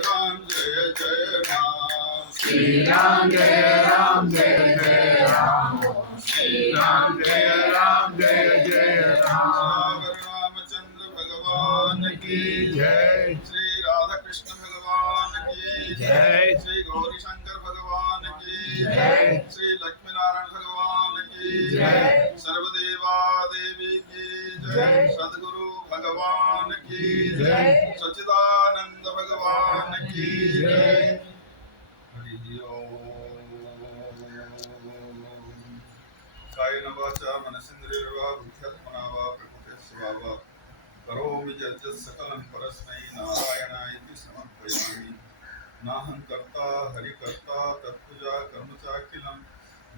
राम जय जय राम। श्री राम जय राम जय जय राम। श्री राम जय राम जय जय राम। रामचंद्र भगवान की जय। श्री राधा कृष्ण भगवान की जय। श्री गौरी शंकर भगवान की जय। श्री लक्ष्मी नारायण भगवान की जय। सर्वदेवा देवी की जय। जय। सद्गुरु भगवान की जय। सच्चिदानंद भगवान की जय। हरि ओम। कायेन वाचा मनसेन्द्रियर्वा बुद्ध्यात्मना वा प्रकृते स्वभावात् करोमि यत् सकलं परस्मै नारायणायति समर्पयामि। नाहं कर्ता हरिकर्ता तत्पूजा कर्म चाखिलं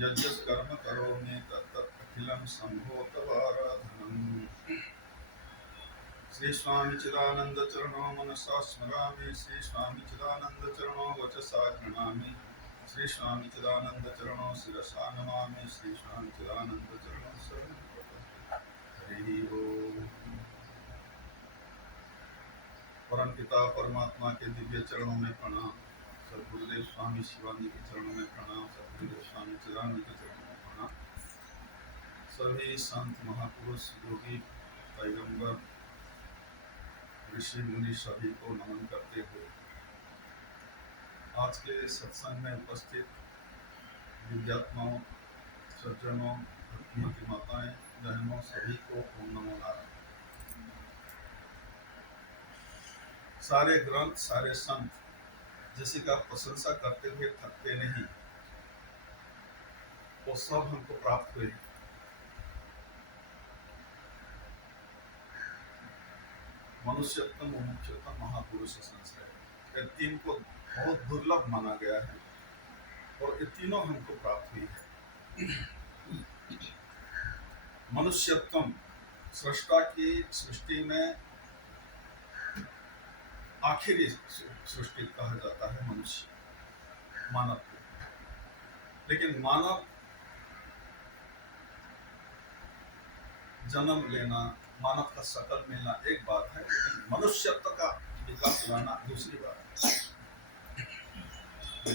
यद्यत् कर्म करोमि तत्तत् अखिलं शम्भो तवाराधनम्। श्री स्वामी चिदानंद चरणों मनसा स्मरामि। श्री स्वामी चिदानंद चरणों वचसा गृह्णामि। श्री स्वामी चिदानंद चरणों शिरसा नमामि। श्री स्वामी चिदानंद चरणों शरणं प्रपद्ये। हरि ओम। परम पिता परमात्मा के दिव्य चरणों में प्रणाम। सद्गुरुदेव स्वामी शिवानंद के चरणों में प्रणाम। सद्गुरुदेव स्वामी चिदानंद के चरणों में प्रणाम। सभी संत महापुरुष योगी पैगंबर ऋषि मुनि सभी को नमन करते हुए आज के सत्संग में उपस्थित दिव्यात्माओं, सज्जनों, भक्तिमती माताएं, बहनों सभी को ओम नमो नारायण। सारे ग्रंथ, सारे संत जिसी का प्रशंसा करते हुए थकते नहीं, वो सब हमको प्राप्त हुए। मनुष्योत्तम, मुमुक्षोत्तम, महापुरुष संश्रय, ये तीन को बहुत दुर्लभ माना गया है और ये तीनों हमको प्राप्त हुई है। मनुष्योत्तम, सृष्टा की सृष्टि में आखिरी सृष्टि कहा जाता है मनुष्य, मानव को। लेकिन मानव जन्म लेना, मानव का शकल मिलना एक बात है, लेकिन मनुष्यत्व का विकास लाना दूसरी बात है।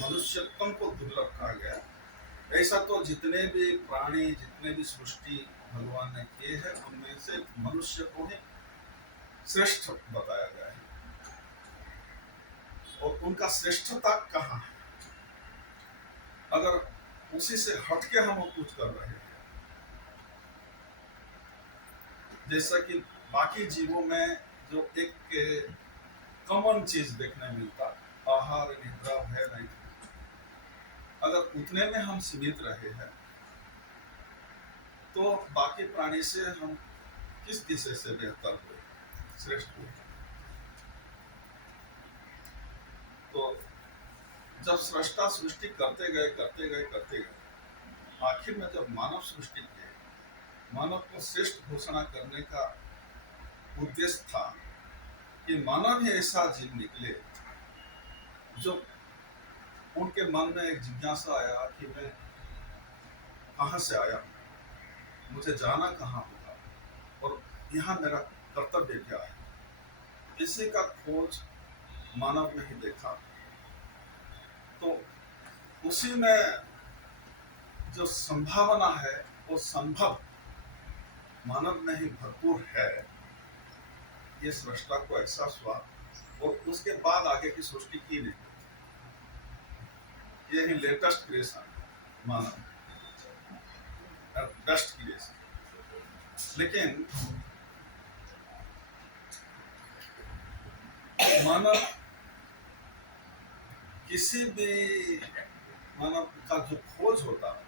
मनुष्यत्व को दुर्लभ कहा गया। ऐसा तो जितने भी प्राणी, जितने भी सृष्टि भगवान ने किए हैं, उनमें से मनुष्य को ही श्रेष्ठ बताया गया है। और उनका श्रेष्ठता कहाँ है? अगर उसी से हटके हम कुछ कर रहे हैं, जैसा कि बाकी जीवों में जो एक कॉमन चीज देखने मिलता, आहार, निद्रा, भय, नहीं, अगर उतने में हम सीमित रहे हैं तो बाकी प्राणी से हम किस दिशा से बेहतर हुए, श्रेष्ठ हुए? तो जब सृष्टा सृष्टि करते गए, आखिर में जब मानव सृष्टि किए, मानव को श्रेष्ठ घोषणा करने का उद्देश्य था कि मानव ही ऐसा जीव निकले जो उनके मन में एक जिज्ञासा आया कि मैं कहाँ से आया, मुझे जाना कहाँ होगा और यहाँ मेरा कर्तव्य क्या है। इसी का खोज मानव ने ही देखा। तो उसी में जो संभावना है वो संभव मानव में ही भरपूर है, ये सृष्टा को एहसास हुआ। और उसके बाद आगे की सृष्टि की नहीं। ये ही लेटेस्ट क्रिएशन मानव, बेस्ट क्रिएशन। लेकिन मानव किसी भी मानव का जो खोज होता है,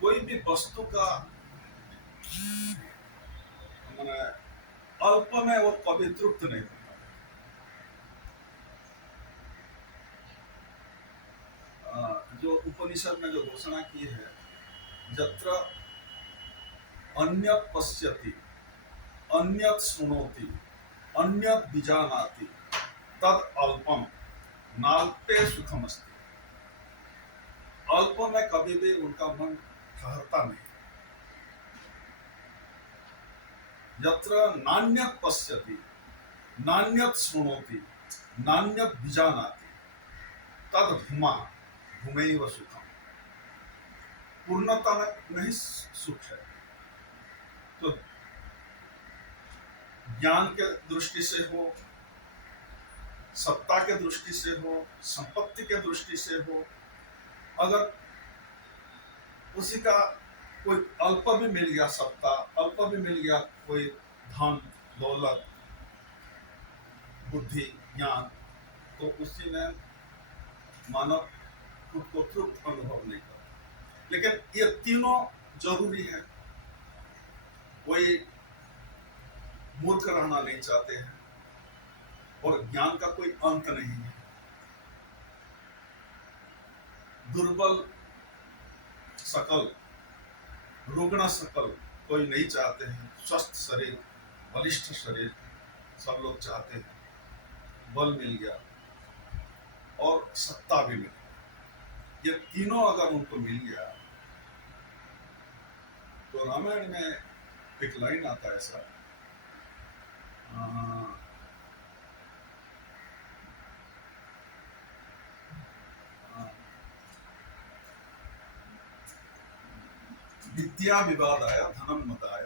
कोई भी वस्तु का मैंने अल्प में वो कभी तृप्त नहीं होता। जो उपनिषद में जो घोषणा की है, यत्र अन्यत् पश्यति, अन्यत् शृणोति, अन्यत् विजानाति तद अल्पम नाल्पे सुखमस्ति। अल्प में कभी भी उनका मन ठहरता नहीं। यत्र नान्यत् पश्यति, नान्यत शृणोति नान्यत बीजानाति तद भूमा भूमैव सुखम। पूर्णता में नहीं सुख है। तो ज्ञान के दृष्टि से हो, सत्ता के दृष्टि से हो, संपत्ति के दृष्टि से हो, अगर उसी का कोई अल्प भी मिल गया, सत्ता अल्प भी मिल गया, कोई धन दौलत बुद्धि ज्ञान, तो उसी में मानव खुद को तृप्त अनुभव नहीं करता। लेकिन ये तीनों जरूरी है। कोई मूर्ख रहना नहीं चाहते हैं और ज्ञान का कोई अंत नहीं है। दुर्बल सकल रुग्ण सकल कोई नहीं चाहते हैं। स्वस्थ शरीर बलिष्ठ शरीर सब लोग चाहते हैं। बल मिल गया और सत्ता भी मिल गई, ये तीनों अगर उनको मिल गया तो रामायण में एक लाइन आता है ऐसा, विद्या विवादाय धनम मदाय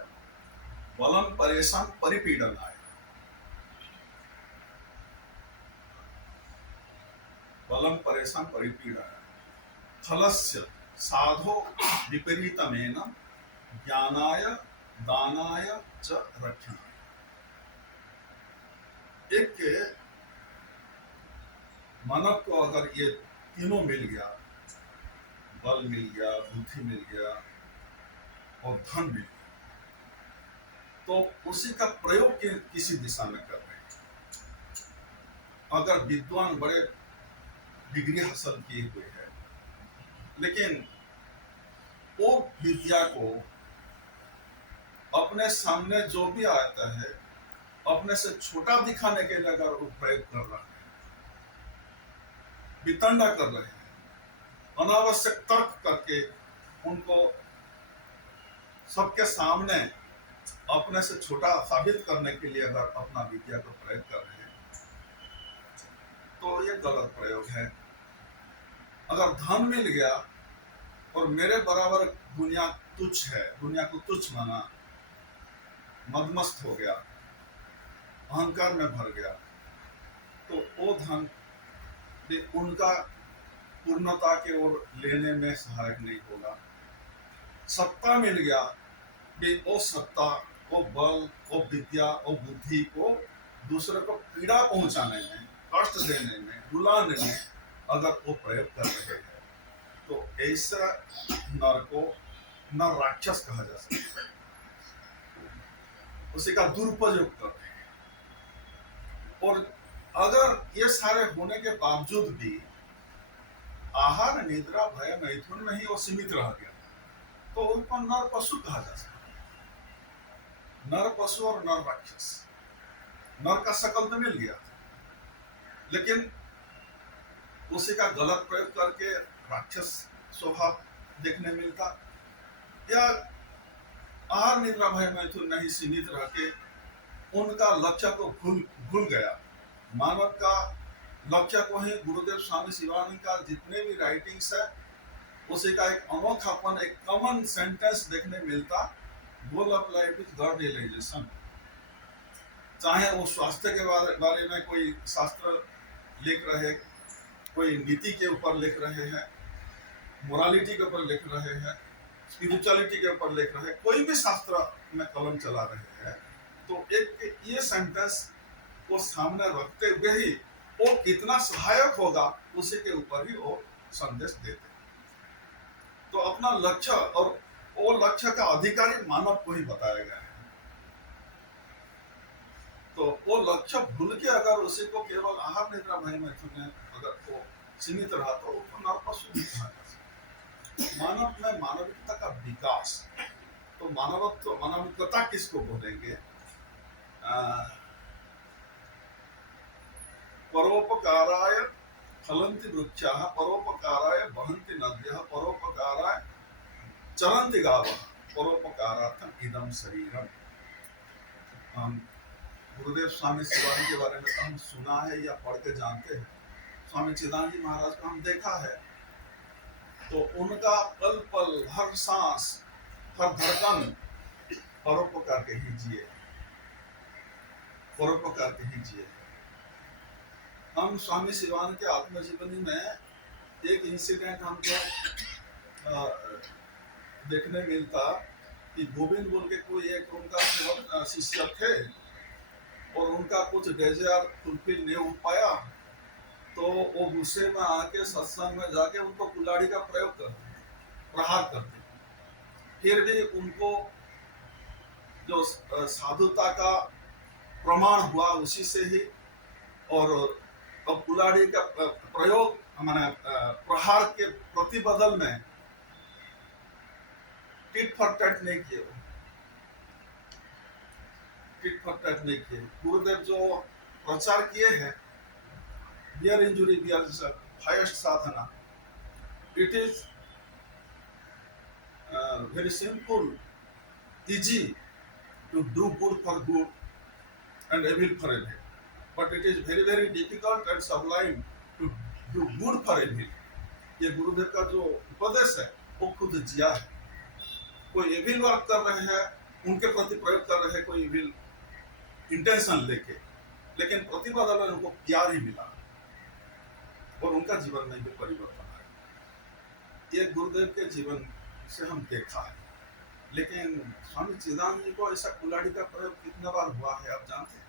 बलम परेशान परिपीडनाय। बलम परेशान परिपीडनाय फलस्य साधो विपरीतमेन ज्ञानाय दानाय च रक्षणाय। एक मानव को अगर ये तीनों मिल गया, बल मिल गया, बुद्धि मिल गया और धन मिल गया, तो उसी का प्रयोग किसी दिशा में कर रहे हैं। अगर विद्वान बड़े डिग्री हासिल किए हुए हैं, लेकिन वो विद्या को अपने सामने जो भी आता है अपने से छोटा दिखाने के लिए अगर वो प्रयोग कर रहे हैं, वितंडा कर रहे हैं, अनावश्यक तर्क करके उनको सबके सामने अपने से छोटा साबित करने के लिए अगर अपना विद्या को प्रयोग कर रहे हैं, तो ये गलत प्रयोग है। अगर धन मिल गया और मेरे बराबर दुनिया तुच्छ है, दुनिया को तुच्छ माना, मदमस्त हो गया, अहंकार में भर गया, तो वो धन भी उनका पूर्णता की ओर लेने में सहायक नहीं होगा। सत्ता मिल गया भी वो सत्ता, वो बल, वो विद्या, वो बुद्धि को दूसरे को पीड़ा पहुंचाने में, कष्ट देने में, रुलाने में अगर वो प्रयोग कर रहे हैं, तो ऐसा नर को नर राक्षस कहा जा सकता है। उसी का दुरुपयोग कर रहे हैं। और अगर ये सारे होने के बावजूद भी आहार निद्रा भय मैथुन में ही वो सीमित रह गया, तो उनको नर पशु कहा जा सकता है। नर पशु और नर राक्षस, नर का शकल तो मिल गया, लेकिन उसी का गलत प्रयोग करके राक्षस स्वभाव देखने मिलता, या आहार निद्रा भय मैथुन नहीं सीमित रह के उनका लक्ष्य को भूल गया। मानव का लक्ष्य को ही गुरुदेव स्वामी शिवानंद का जितने भी राइटिंग्स है, उसी का एक अनोखापन, एक कॉमन सेंटेंस देखने मिलता, goal of life is God realisation. चाहे वो स्वास्थ्य के बारे में कोई शास्त्र लिख रहे, कोई नीति के ऊपर लिख रहे हैं, मोरालिटी के ऊपर लिख रहे हैं, स्पिरिचुअलिटी के ऊपर लिख रहे हैं, कोई भी शास्त्र में कलम चला रहे हैं, तो एक ये सेंटेंस को सामने रखते हुए ही वो कितना सहायक होगा उसी के ऊपर ही वो संदेश देते हैं। तो अपना लक्ष्य और वो लक्ष्य का अधिकारी मानव को ही बताया गया है। तो वो लक्ष्य भूल के अगर उसी को केवल आहार निद्रा भय मैथुन में अगर वो सीमित रहा, तो उसको नर पशु भी कहा जा सकता। मानव में मानविकता का विकास, तो मानवत्व, मानविकता किसको बोलेंगे? परोपकाराय फलन्ति वृक्षाः, परोपकाराय वहन्ति नद्यः, परोपकाराय चरन्ति गावः, परोपकारार्थम इदं शरीरम। गुरुदेव स्वामी शिवानंद के बारे में तो हम सुना है या पढ़ के जानते हैं, स्वामी चिदानंद जी महाराज को हम देखा है। तो उनका पल पल, हर सांस, हर धड़कन परोपकार के ही जिए, परोपकार के ही जिए। हम स्वामी शिवानंद के आत्मजीवनी में एक इंसिडेंट हमको देखने मिलता कि गोविंद बोल के कोई एक उनका सेवक शिष्य थे और उनका कुछ डिजायर फुलफिल नहीं हो पाया, तो वो गुस्से में आके सत्संग में जाके उनको कुल्हाड़ी का प्रयोग करते, प्रहार करते। फिर भी उनको जो साधुता का प्रमाण हुआ उसी से ही, और कुल्हाड़ी का प्रयोग माने प्रहार के प्रतिबदल में टिट फॉर टैट नहीं किए, टिट फॉर टैट नहीं किए। गुरुदेव जो प्रचार किए हैं, bear injury bear highest sadhana, it is very simple, easy to do good for good and evil for evil, but it is very very difficult and sublime to do good for evil. ये गुरुदेव का जो उपदेश है वो खुद जिया है। कोई evil work कर रहे हैं, उनके प्रति प्रयोग कर रहे हैं कोई एविल इंटेंशन लेके, लेकिन प्रतिबदल में उनको प्यार ही मिला और उनका जीवन में भी परिवर्तन आया। ये गुरुदेव के जीवन से हम देखा है। लेकिन स्वामी चिदानंद जी को ऐसा कुल्हाड़ी का प्रयोग कितना बार हुआ है आप जानते हैं?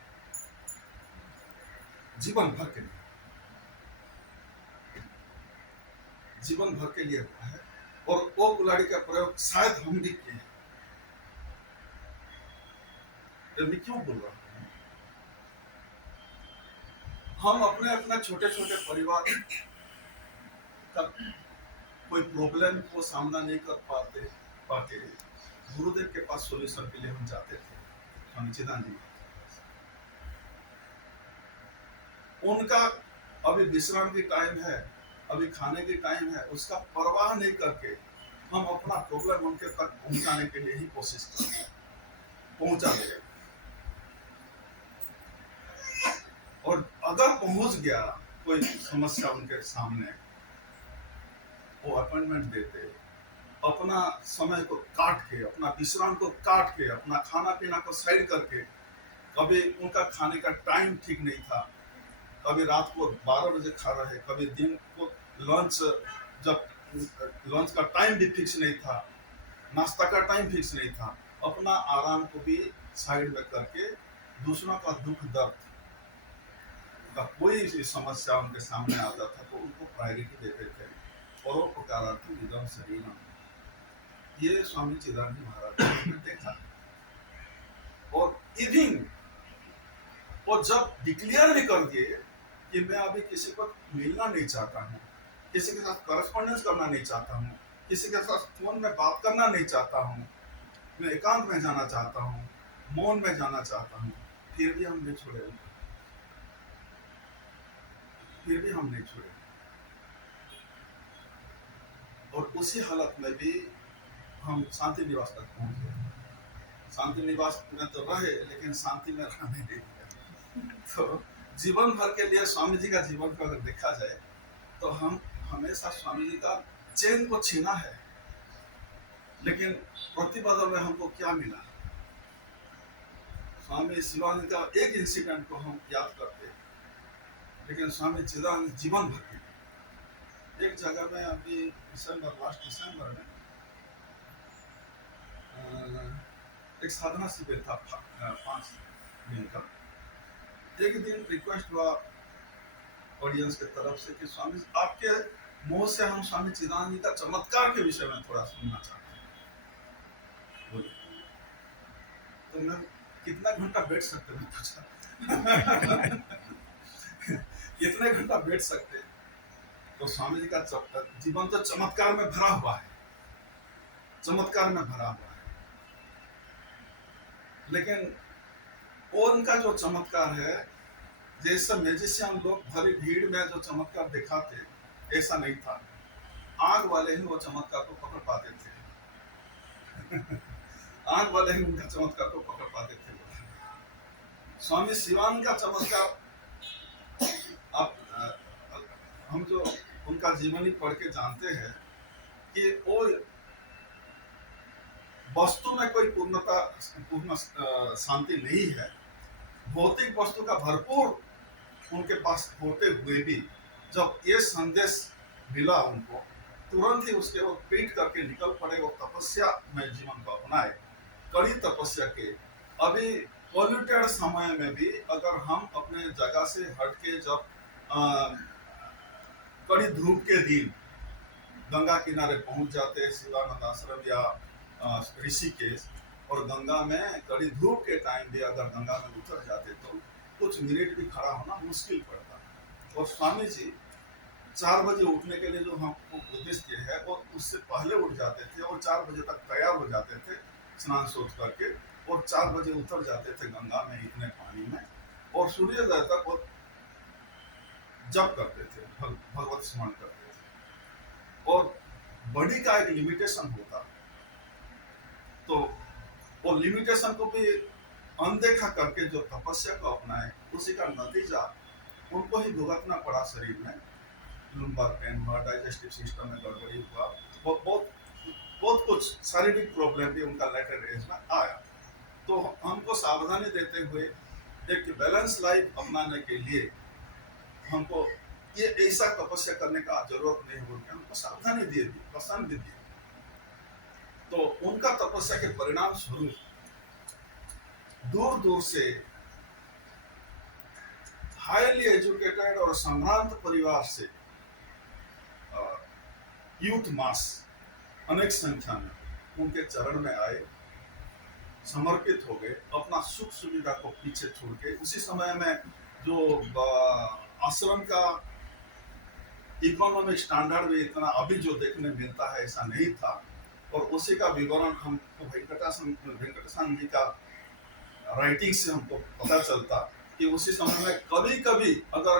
जीवन भर के लिए, जीवन भर के लिए हुआ है। और वो कुल्हाड़ी का प्रयोग शायद हम भी किए हैं। मैं क्यों बोल रहा हूं? हम अपने अपना छोटे छोटे परिवार का कोई प्रॉब्लम को सामना नहीं कर पाते गुरुदेव के पास सॉल्यूशन के लिए हम जाते थे। स्वामी चिदानंद जी, उनका अभी विश्राम की टाइम है, अभी खाने की टाइम है, उसका परवाह नहीं करके हम अपना प्रॉब्लम उनके तक पहुंचाने के लिए ही कोशिश करते हैं, पहुंचा देंगे। और अगर पहुंच गया कोई समस्या उनके सामने, वो अपॉइंटमेंट देते, अपना समय को काट के, अपना विश्राम को काट के, अपना खाना पीना को साइड करके, कभी उनका खाने का टाइम ठीक नहीं था, कभी रात को 12 बजे खा रहे, कभी दिन को लंच, जब लंच का टाइम भी फिक्स नहीं था, नाश्ता का टाइम फिक्स नहीं था, अपना आराम को भी साइड में करके दूसरों का दुख दर्द का कोई समस्या उनके सामने आता था तो उनको प्रायोरिटी देते थे। परोपकारार्थम इदं शरीरम, ये स्वामी चिदानंद जी महाराज ने देखा। और इवन वो जब डिक्लेयर भी कर दिए कि मैं अभी किसी को मिलना नहीं चाहता हूँ, किसी के साथ करस्पॉन्डेंस करना नहीं चाहता हूँ, किसी के साथ फोन में बात करना नहीं चाहता हूँ, मैं एकांत में जाना चाहता हूँ, मौन में जाना चाहता हूँ, फिर भी हम नहीं छोड़े, फिर भी हम नहीं छोड़े। और उसी हालत में भी हम शांति निवास तक पहुंच गए। शांति निवास में तो रहे, लेकिन शांति में रहने नहीं दिया। तो जीवन भर के लिए स्वामी जी का जीवन को अगर देखा जाए तो हम हमेशा स्वामी जी का चैन को छीना है, लेकिन प्रतिबदल में हमको क्या मिला? स्वामी शिवानंद का एक इंसिडेंट को हम याद करते, लेकिन स्वामी चिदानंद जीवन भर के एक जगह में अभी लास्ट दिसंबर में एक साधना शिविर था 5 दिन का। एक दिन रिक्वेस्ट हुआ ऑडियंस के तरफ से कि स्वामी आपके मुंह से हम स्वामी चिदानंद जी का चमत्कार के विषय में थोड़ा सुनना चाहते हैं, बोले। तो मैं कितना घंटा बैठ सकते हैं पूछा। कितने घंटा बैठ सकते हैं? तो स्वामी जी का जीवन तो चमत्कार में भरा हुआ है, चमत्कार में भरा हुआ है। लेकिन और उनका जो चमत्कार है, जैसे मैजिशियन लोग भरी भीड़ में जो चमत्कार दिखाते, ऐसा नहीं था। आग वाले ही वो चमत्कार को पकड़ पाते थे। आग वाले ही उनका चमत्कार को पकड़ पाते थे। स्वामी शिवानंद का चमत्कार, आप हम जो उनका जीवनी पढ़ के जानते हैं कि वो वस्तु में कोई पूर्ण शांति नहीं है। भौतिक वस्तु का भरपूर उनके पास होते हुए भी जब ये संदेश मिला उनको, तुरंत ही उसके वो पीट करके निकल पड़े और तपस्या में जीवन को अपनाए, कड़ी तपस्या के। अभी पॉल्यूटेड समय में भी अगर हम अपने जगह से हट के जब कड़ी धूप के दिन गंगा किनारे पहुंच जाते हैं, शिवानंद आश्रम या ऋषिकेश, और गंगा में कड़ी धूप के टाइम भी अगर गंगा में उतर जाते तो कुछ मिनट भी खड़ा होना मुश्किल पड़ता। और स्वामी जी 4 बजे उठने के लिए जो हमको उपदेश किए है, वो उससे पहले उठ जाते थे और 4 बजे तक तैयार हो जाते थे स्नान सोच करके, और 4 बजे उतर जाते थे गंगा में इतने पानी में, और सूर्योदय तक वो जप करते थे, भगवत स्मरण करते थे। और बॉडी का एक लिमिटेशन होता, तो वो लिमिटेशन को भी अनदेखा करके जो तपस्या को अपनाए, उसी का नतीजा उनको ही भुगतना पड़ा। शरीर में लुम्बार पेन हुआ, डाइजेस्टिव सिस्टम में गड़बड़ी हुआ, बहुत बहुत कुछ शारीरिक प्रॉब्लम भी उनका लेटर एज में आया। तो हमको सावधानी देते हुए एक बैलेंस लाइफ अपनाने के लिए हमको ये ऐसा तपस्या करने का जरूरत नहीं हो, हमको सावधानी दिए दी, पसंद भी दिए। तो उनका तपस्या के परिणाम स्वरूप दूर दूर से हाईली एजुकेटेड और संभ्रांत परिवार से यूथ मास अनेक संख्या में उनके चरण में आए, समर्पित हो गए, अपना सुख सुविधा को पीछे छोड़ के। उसी समय में जो आश्रम का इकोनॉमिक स्टैंडर्ड भी इतना अभी जो देखने मिलता है ऐसा नहीं था, और उसी का विवरण हमको वेंकटेशन जी का राइटिंग से हमको पता चलता कि उसी समय में कभी कभी अगर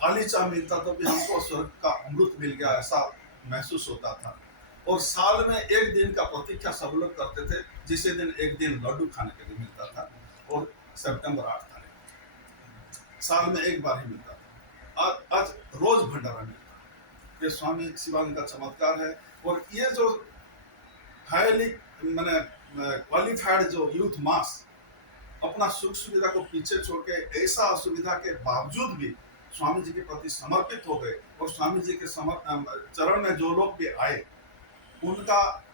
काली चाय मिलता तो भी हमको स्वर्ग का अमृत मिल गया ऐसा महसूस होता था। और साल में एक दिन का प्रतीक्षा सब लोग करते थे, जिसे दिन एक दिन लड्डू खाने के लिए मिलता था, और सितंबर 8 तारीख साल में एक बार ही मिलता था। आज रोज भंडारा मिलता है। ये स्वामी शिवानंद का चमत्कार है। और ये जो हाईली मैंने क्वालिफाइड जो यूथ मास अपना सुख सुविधा को पीछे छोड़ के ऐसा असुविधा के बावजूद भी स्वामी जी के प्रति समर्पित हो गए, और स्वामी जी के चरण में जो लोग भी आए, उनका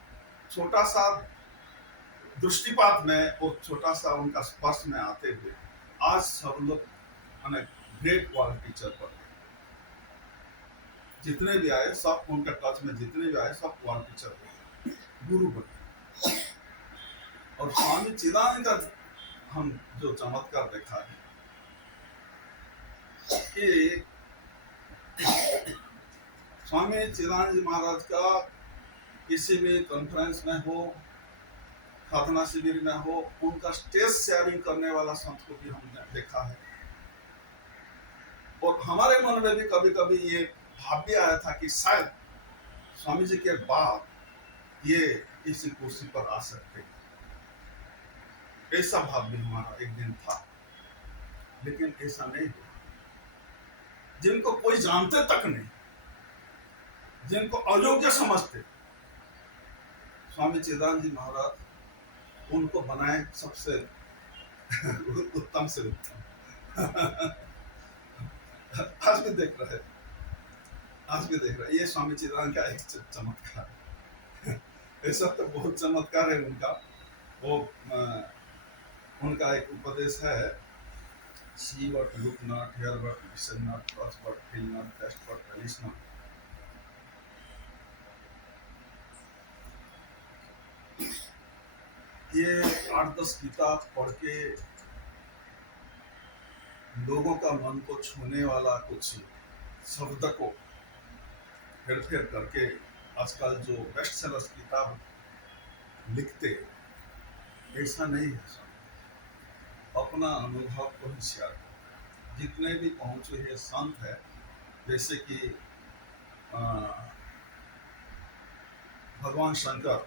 छोटा सा दृष्टिपात में और छोटा सा उनका स्पर्श में आते हुए आज सब लोग मैंने ग्रेट क्वालिटी टीचर पर जितने भी आए सब उनके टच में, जितने भी आए सब क्वालिटी टीचर बने, गुरु बने। और स्वामी चिदानंद का हम जो चमत्कार देखा है कि स्वामी चिदानंद जी महाराज का किसी भी कॉन्फ्रेंस में हो, साधना शिविर में हो, उनका स्टेज शेयरिंग करने वाला संत को भी हमने देखा है। और हमारे मन में भी कभी कभी ये भाव भी आया था कि शायद स्वामी जी के बाद ये इसी कुर्सी पर आ सकते, ऐसा भाव भी हमारा एक दिन था। लेकिन ऐसा नहीं हुआ। जिनको कोई जानते तक नहीं, जिनको अयोग्य समझते, स्वामी चिदानंद जी महाराज उनको बनाए सबसे उत्तम से उत्तम। आज भी देख रहे, ये स्वामी चिदानंद का एक चमत्कार। ऐसा तो बहुत चमत्कार है उनका। वो उनका एक उपदेश है, see what, look not, hear what, listen not, touch what, feel not, taste what, taste not. ये 8-10 किताब पढ़ के लोगों का मन को छूने वाला कुछ शब्द को हेरफेर करके आजकल जो बेस्ट सेलर्स किताब लिखते, ऐसा नहीं है। अपना अनुभव को ही शेयर करते। जितने भी पहुंचे हुए संत है, जैसे कि भगवान शंकर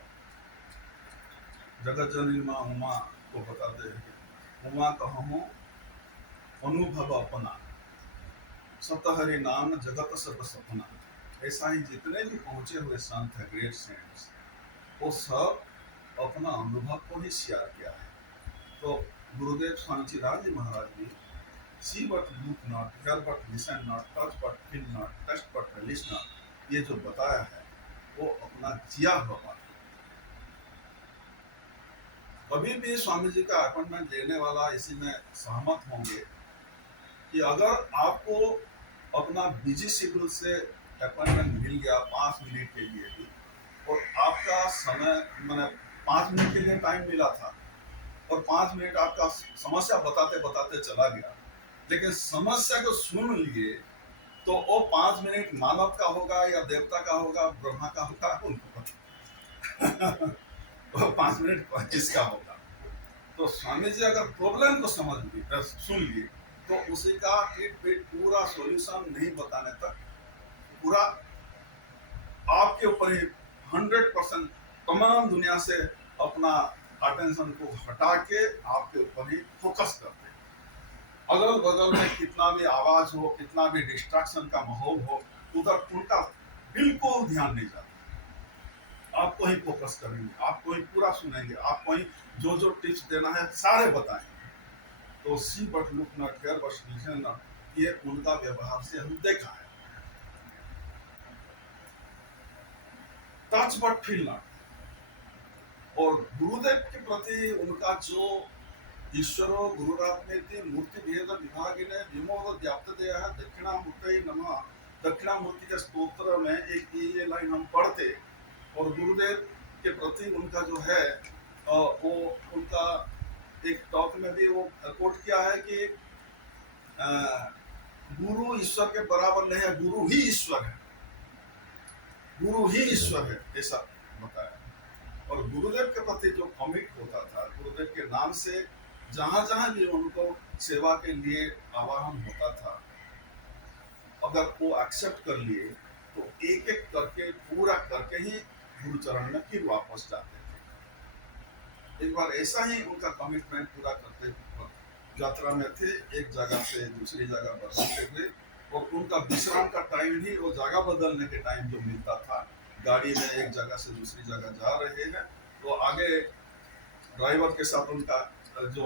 जगत जननी माँ उमा को बताते हैं उमा कहूँ अनुभव अपना, सतहरि नाम जगत सब सपना। ऐसा ही जितने भी पहुंचे हुए संत हैं, ग्रेट सेंट्स, वो सब अपना अनुभव को ही शेयर किया है। तो गुरुदेव स्वामी चिदानंद जी महाराज भी see but look not, hear but listen not, touch but feel not, taste but release not, ये जो बताया है वो अपना जिया हुआ बात। कभी भी स्वामी जी का अपॉइंटमेंट लेने वाला इसी में सहमत होंगे कि अगर आपको अपना बिजी शेड्यूल से अपॉइंटमेंट मिल गया 5 मिनट के लिए भी, और आपका समय मैंने 5 मिनट के लिए टाइम मिला था और 5 मिनट आपका समस्या बताते बताते चला गया, लेकिन समस्या को सुन लिए, तो वो 5 मिनट मानव का होगा या देवता का होगा, ब्रह्मा का होगा, उनको पता। वो 5 मिनट किसका होगा। तो स्वामी जी अगर प्रॉब्लम को समझ लिए, सुन लिए, तो उसी का पूरा सॉल्यूशन नहीं बताने तक पूरा आपके ऊपर ही 100% तमाम दुनिया से अपना अटेंशन को हटा के आपके ऊपर ही फोकस करते हैं। अगल बगल में कितना भी आवाज हो, कितना भी डिस्ट्रैक्शन का माहौल हो, उधर उनका बिल्कुल ध्यान नहीं जाता। आपको ही फोकस करेंगे, आपको ही पूरा सुनेंगे, आपको ही जो जो टिप्स देना है सारे बताएंगे। तो see but look not, hear but listen not, ये उनका व्यवहार से हम देखा है। टच बट फील नॉट, और गुरुदेव के प्रति उनका जो ईश्वरो गुरुरात्मेति मूर्ति भेद विभागिने विमोह व्याप्त दया है दक्षिणामूर्ति नमः। दक्षिणामूर्ति के स्तोत्र में एक ये लाइन हम पढ़ते, और गुरुदेव के प्रति उनका जो है वो उनका एक टॉक में भी वो कोट किया है कि गुरु ईश्वर के बराबर नहीं है, गुरु ही ईश्वर है, गुरु ही ईश्वर है, ऐसा बताया। और गुरुदेव के प्रति जो कमिट होता था, गुरुदेव के नाम से जहां जहां भी उनको सेवा के लिए आह्वान होता था, अगर वो एक्सेप्ट कर लिए तो एक एक करके पूरा करके ही गुरु चरण में फिर वापस जाते थे। एक बार ऐसा ही उनका कमिटमेंट पूरा करते यात्रा में थे, एक जगह से दूसरी जगह बदलते हुए, और उनका विश्राम का टाइम ही वो जगह बदलने के टाइम जो मिलता था, गाड़ी में एक जगह से दूसरी जगह जा रहे हैं, तो आगे ड्राइवर के साथ उनका जो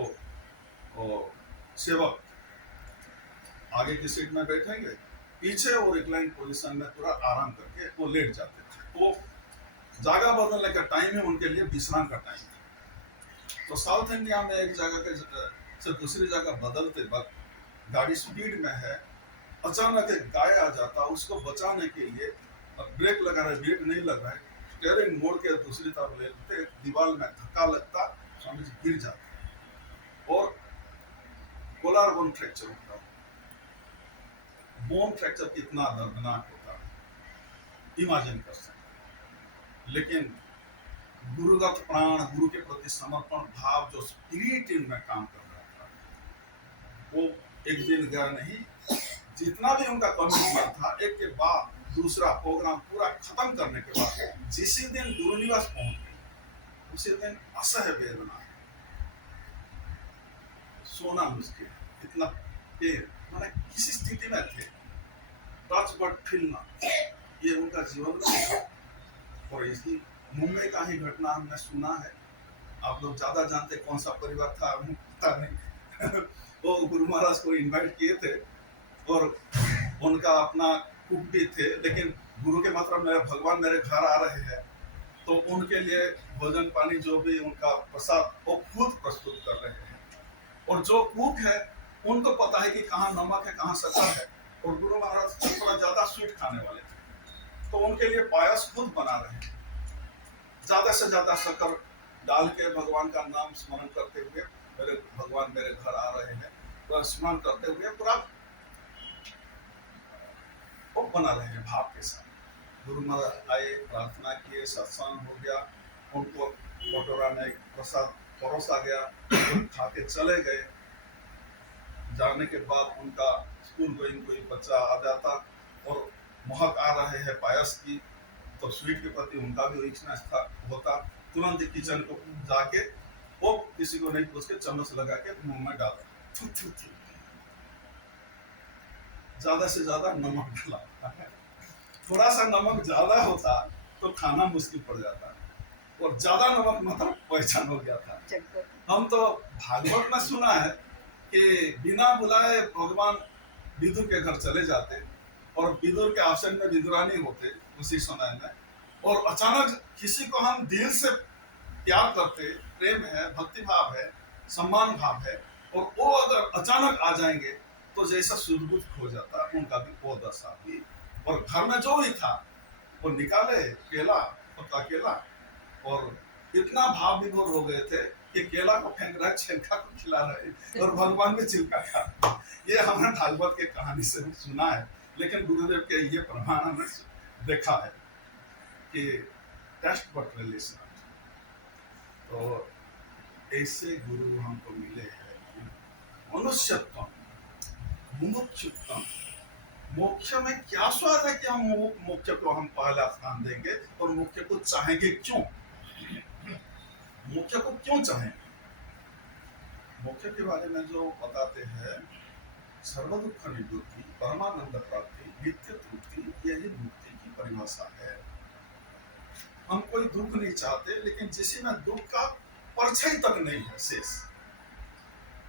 सेवक आगे की सीट में बैठेंगे, पीछे वो रिक्लाइन पोजीशन में पूरा आराम करके वो लेट जाते थे। तो जगह बदलने का टाइम है उनके लिए विश्राम का टाइम था। तो साउथ इंडिया में एक जगह से दूसरी जगह बदलते वक्त गाड़ी स्पीड में है, अचानक एक गाय आ जाता, उसको बचाने के लिए ब्रेक लगा रहे, ब्रेक नहीं लगा है, स्टीयरिंग मोड़ के दूसरी तरफ ले लेते, दीवार में धक्का लगता, स्वामी जी गिर जाते और कोलार बोन फ्रैक्चर होता। बोन फ्रैक्चर कितना दर्दनाक होता है इमेजिन कर सकते। लेकिन गुरुदत्त प्राण, गुरु के प्रति समर्पण भाव, जो स्पिरिट इनमें काम कर रहा था, वो एक दिन गया नहीं, जितना भी उनका कमिटमेंट था, एक के बाद दूसरा प्रोग्राम पूरा खत्म करने के बाद जिस दिन गुरु निवास पहुंच गए, उसी दिन असह्य वेदना, सोना मुश्किल, इतना पेन, मैंने किसी स्थिति में थे, टच बट फील नॉट, ये उनका जीवन में। और इसकी मुंबई का ही घटना हमने सुना है, आप लोग ज्यादा जानते कौन सा परिवार था, पता नहीं। वो गुरु महाराज को इनवाइट किए थे और उनका अपना कुक भी थे, लेकिन गुरु के मतलब मेरे भगवान मेरे घर आ रहे हैं, तो उनके लिए भोजन पानी जो भी उनका प्रसाद वो खुद प्रस्तुत कर रहे हैं। और जो कुक है उनको पता है कि कहाँ नमक है कहाँ शक्कर है, और गुरु महाराज थोड़ा ज्यादा स्वीट खाने वाले थे, तो उनके लिए पायस खुद बना रहे हैं, ज्यादा से ज्यादा शक्कर डाल के भगवान का नाम स्मरण करते हुए, मेरे भगवान मेरे घर आ रहे हैं, तो स्मरण करते हुए पूरा वो बना रहे हैं भाव के साथ। गुरु महाराज आए, प्रार्थना किए, सत्संग हो गया, उनको कटोरा में प्रसाद परोसा गया, खा के चले गए। जाने के बाद उनका स्कूल गोइंग कोई बच्चा आ जाता और महक आ रहे हैं पायस की, तो स्वीट के प्रति उनका भी वीकनेस था होता, तुरंत किचन को जाके वो किसी को नहीं पूछ के चम्मच लगा के मुंह में डाला, थू थू थू, ज्यादा से ज्यादा नमक डाला। थोड़ा सा नमक ज्यादा होता तो खाना मुश्किल पड़ जाता, और ज्यादा नमक मतलब पहचान हो गया था। हम तो भागवत में सुना है कि बिना बुलाए भगवान विदुर के घर चले जाते, और विदुर के आसन में विदुरानी होते उसी समय में, और अचानक किसी को हम दिल से प्यार करते, प्रेम है, भक्ति भाव है, सम्मान भाव है, और वो अगर अचानक आ जाएंगे तो जैसा सुरबुद्ध खो जाता, उनका भी वो दशा हुई। और घर में जो भी था वो निकाले केला, पत्ता केला, और इतना भाव विभोर हो गए थे कि केला को फेंक रहे, छिलका को खिला रहे, और भगवान भी छिलका खा। ये हमने भागवत के कहानी से सुना है, लेकिन गुरुदेव के ये प्रमाण हमने देखा है कि टेस्ट बट रिलेशन। तो ऐसे गुरु हमको मिले हैं। मनुष्यत्व, मुमुक्षुत्व, मोक्ष में क्या स्वाद है कि हम मोक्ष को हम पहला स्थान देंगे, और मोक्ष को चाहेंगे क्यों? मोक्ष को क्यों चाहें? मोक्ष के बारे में जो बताते हैं, सर्व दुख निवृत्ति, परमानंद प्राप्ति, नित्य तृप्ति, यही मुक्ति की परिभाषा है। हम कोई दुख नहीं चाहते, लेकिन जिसी में दुख का परछाई तक नहीं है शेष,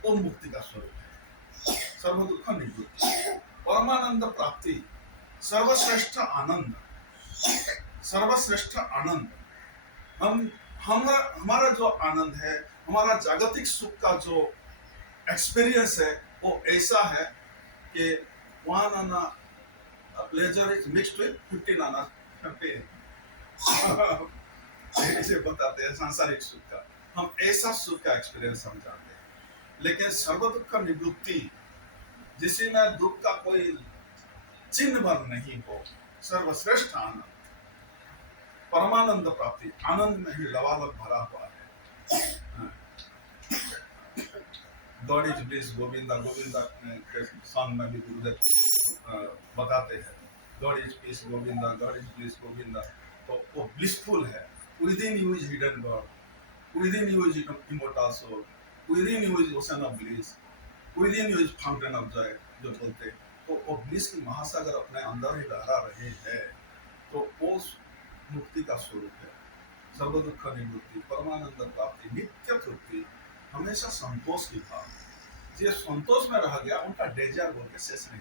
वो मुक्ति का स्वरूप है। सर्व दुख निवृत्ति, परमानंद प्राप्ति, सर्वश्रेष्ठ आनंद, सर्वश्रेष्ठ आनंद। हमारा जो आनंद है, हमारा जागतिक सुख का जो एक्सपीरियंस है, वो ऐसा है कि 1 आना प्लेजर इज मिक्स्ड विद 15 आना पेन। ऐसे बताते हैं सांसारिक सुख का, हम ऐसा सुख का एक्सपीरियंस हम जानते हैं। लेकिन सर्व दुख निवृत्ति, जिसमें दुख का कोई चिन्ह बन नहीं हो, सर्वश्रेष्ठ आनंद, परमानंद प्राप्ति, आनंद में ही लबालब भरा हुआ है। God is bliss, Govinda, Govinda के सॉन्ग में भी गुरुदेव बताते हैं, God is peace Govinda, God is bliss Govinda. तो वो ब्लिसफुल है। Within you is hidden God, within you is immortal soul, within you is ocean of bliss, within you is fountain of joy, जो बोलते। तो वो ब्लिस की महासागर अपने अंदर ही लहरा रहे हैं, तो वो मुक्ति का स्वरूप है। सर्व दुख निवृत्ति, परमानंद प्राप्ति, नित्य तृप्ति, हमेशा संतोष की भाव। जो संतोष में रह गया, उनका डेजर बोल के शेष नहीं।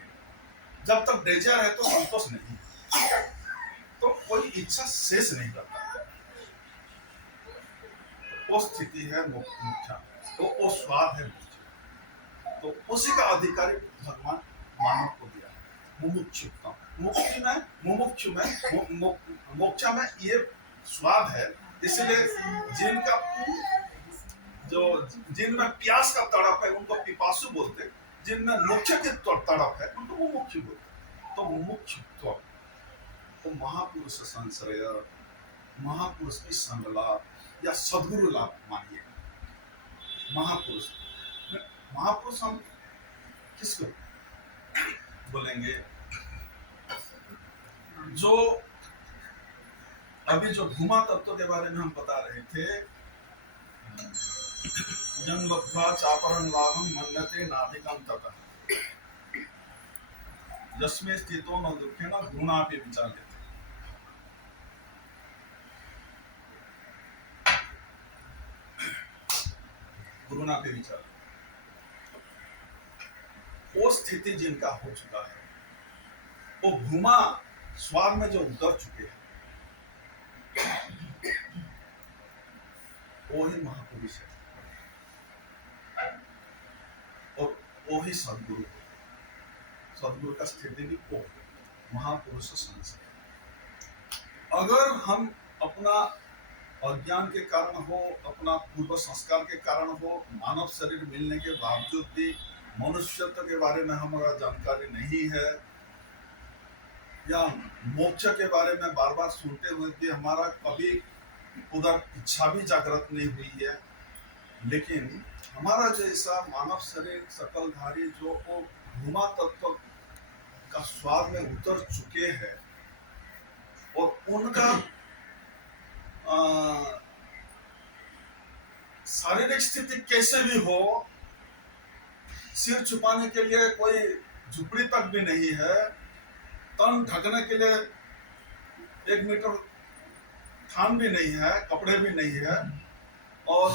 जब तक डेजर है तो संतोष नहीं, तो कोई इच्छा शेष नहीं करता। वो स्थिति है मोक्ष, तो वो स्वाद है मोक्ष। तो उसी का अधिकारी भगवान मानव को दिया, मुमुक्षुत्व। मुक्ति में, मुमुक्षु में, मोक्ष में ये स्वाद है। इसलिए जिनमें प्यास का तड़प है उनको पिपासु बोलते, जिनमें मोक्ष की तड़प है उनको मुमुक्षु बोलते। तो मुमुक्षुत्व, तो महापुरुष संश्रय, महापुरुष की संग लाभ या सद्गुरु लाभ मानिए। महापुरुष, महापुरुष हम किसको बोलेंगे? जो अभी जो भूमा तत्व के बारे में हम बता रहे थे, जन लब्ध्वा चापरं लाभं मन्यते नाधिकं ततः, यस्मे स्थितो न दुःखेन गुणापि विचार्यते। गुणापि विचार्यते, वो स्थिति जिनका हो चुका है, वो भूमा स्वाद में जो उतर चुके हैं, वो ही महापुरुष है, और वो ही सदगुरु है। सदगुरु का स्थिति भी वो महापुरुष संश्रय। अगर हम अपना अज्ञान के कारण हो, अपना पूर्व संस्कार के कारण हो, मानव शरीर मिलने के बावजूद भी मनुष्यत्व के बारे में हमारा जानकारी नहीं है, या मोक्ष के बारे में बार बार सुनते हुए भी हमारा कभी उधर इच्छा भी जागृत नहीं हुई है, लेकिन हमारा जैसा मानव शरीर सकलधारी जो वो भूमा तत्व का स्वाद में उतर चुके हैं, और उनका शारीरिक स्थिति कैसे भी हो, सिर छुपाने के लिए कोई झुपड़ी तक भी नहीं है, तन ढकने के लिए 1 मीटर थान भी नहीं है, कपड़े भी नहीं है, और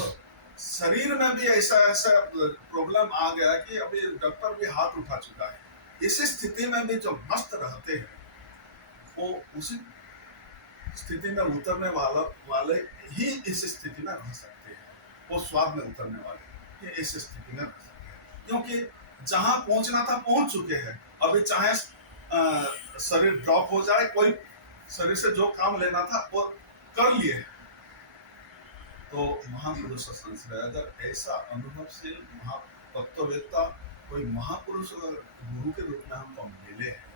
शरीर में भी ऐसा ऐसा प्रॉब्लम आ गया कि अभी डॉक्टर भी हाथ उठा चुका है। इस स्थिति में भी जो मस्त रहते हैं वो उसी स्थिति में उतरने वाले ही इस स्थिति में रह सकते हैं। वो स्वाद में उतरने वाले ये इस स्थिति में रह सकते हैं, क्योंकि जहां पहुंचना था पहुंच चुके हैं। अभी चाहे शरीर ड्रॉप हो जाए, कोई शरीर से जो काम लेना था वो कर लिए। तो महापुरुष संश्रय, अगर ऐसा अनुभवशील महातत्ववेत्ता कोई महापुरुष गुरु के रूप में हमको मिले हैं,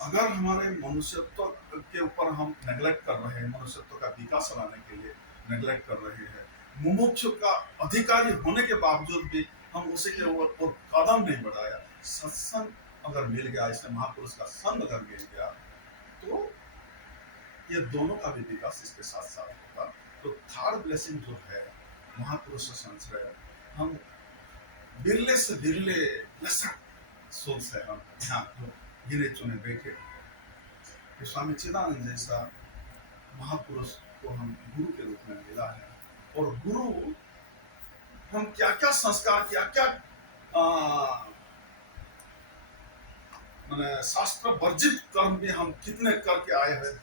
अगर हमारे मनुष्यत्व के ऊपर हम नेग्लेक्ट कर रहे हैं, मनुष्यत्व का विकास लाने के लिए नेग्लेक्ट कर रहे हैं, मुमुक्षु का अधिकारी होने के बावजूद भी हम उसी के ऊपर कदम नहीं बढ़ाया, सत्संग अगर मिल गया, इसमें महापुरुष का संग अगर मिल गया, तो ये दोनों का भी विकास इसके साथ साथ होगा। तो थर्ड ब्लेसिंग जो है महापुरुष संश्रय, हम बिरले से बिरले सोच है, हम यहाँ गिने चुने बैठे कि स्वामी चिदानंद जैसा महापुरुष को हम गुरु के रूप में मिला है। और गुरु हम क्या क्या संस्कार, क्या क्या मैंने शास्त्र वर्जित कर्म भी हम कितने करके आए हैं,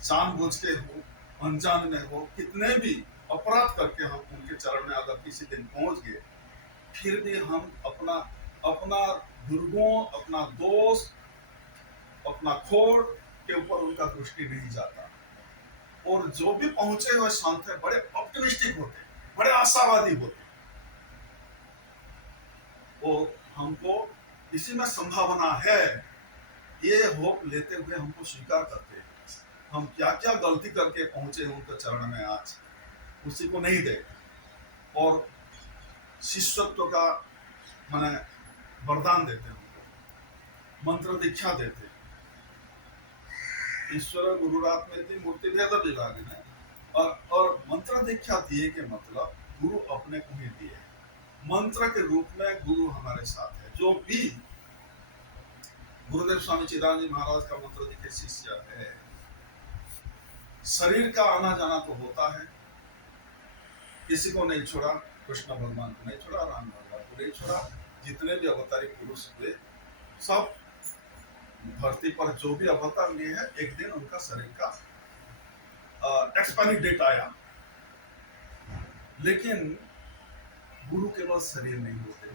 जानबूझ के हो अनजान में हो, कितने भी अपराध करके हम उनके चरण में अगर किसी दिन पहुंच गए, फिर भी हम अपना दुर्गुण, अपना दोष, अपना खोड़ के ऊपर उनका दृष्टि नहीं जाता। और जो भी पहुंचे हुए संत है बड़े ऑप्टिमिस्टिक होते, बड़े आशावादी होते। वो हमको इसी में संभावना है, ये होप लेते हुए हमको स्वीकार करते हैं। हम क्या क्या गलती करके पहुंचे उनके चरण में, आज उसी को नहीं दे, और शिष्यत्व का माने वरदान देते, हमको मंत्र दीक्षा देते। ईश्वर गुरुरात्मेति मूर्ति भेद विभाग में, और मंत्र दीक्षा दिए के मतलब गुरु अपने को ही दिए, मंत्र के रूप में गुरु हमारे साथ है। जो भी गुरुदेव स्वामी चिदानंद महाराज का मंत्र दीक्षित शिष्य है, शरीर का आना जाना तो होता है, किसी को नहीं छोड़ा, कृष्ण भगवान को नहीं छोड़ा, राम भगवान को नहीं छोड़ा, जितने भी अवतारी पुरुष हुए सब धरती पर जो भी अवतार लिए हैं, एक दिन उनका शरीर का एक्सपायरी डेट आया। लेकिन गुरु केवल शरीर नहीं होते,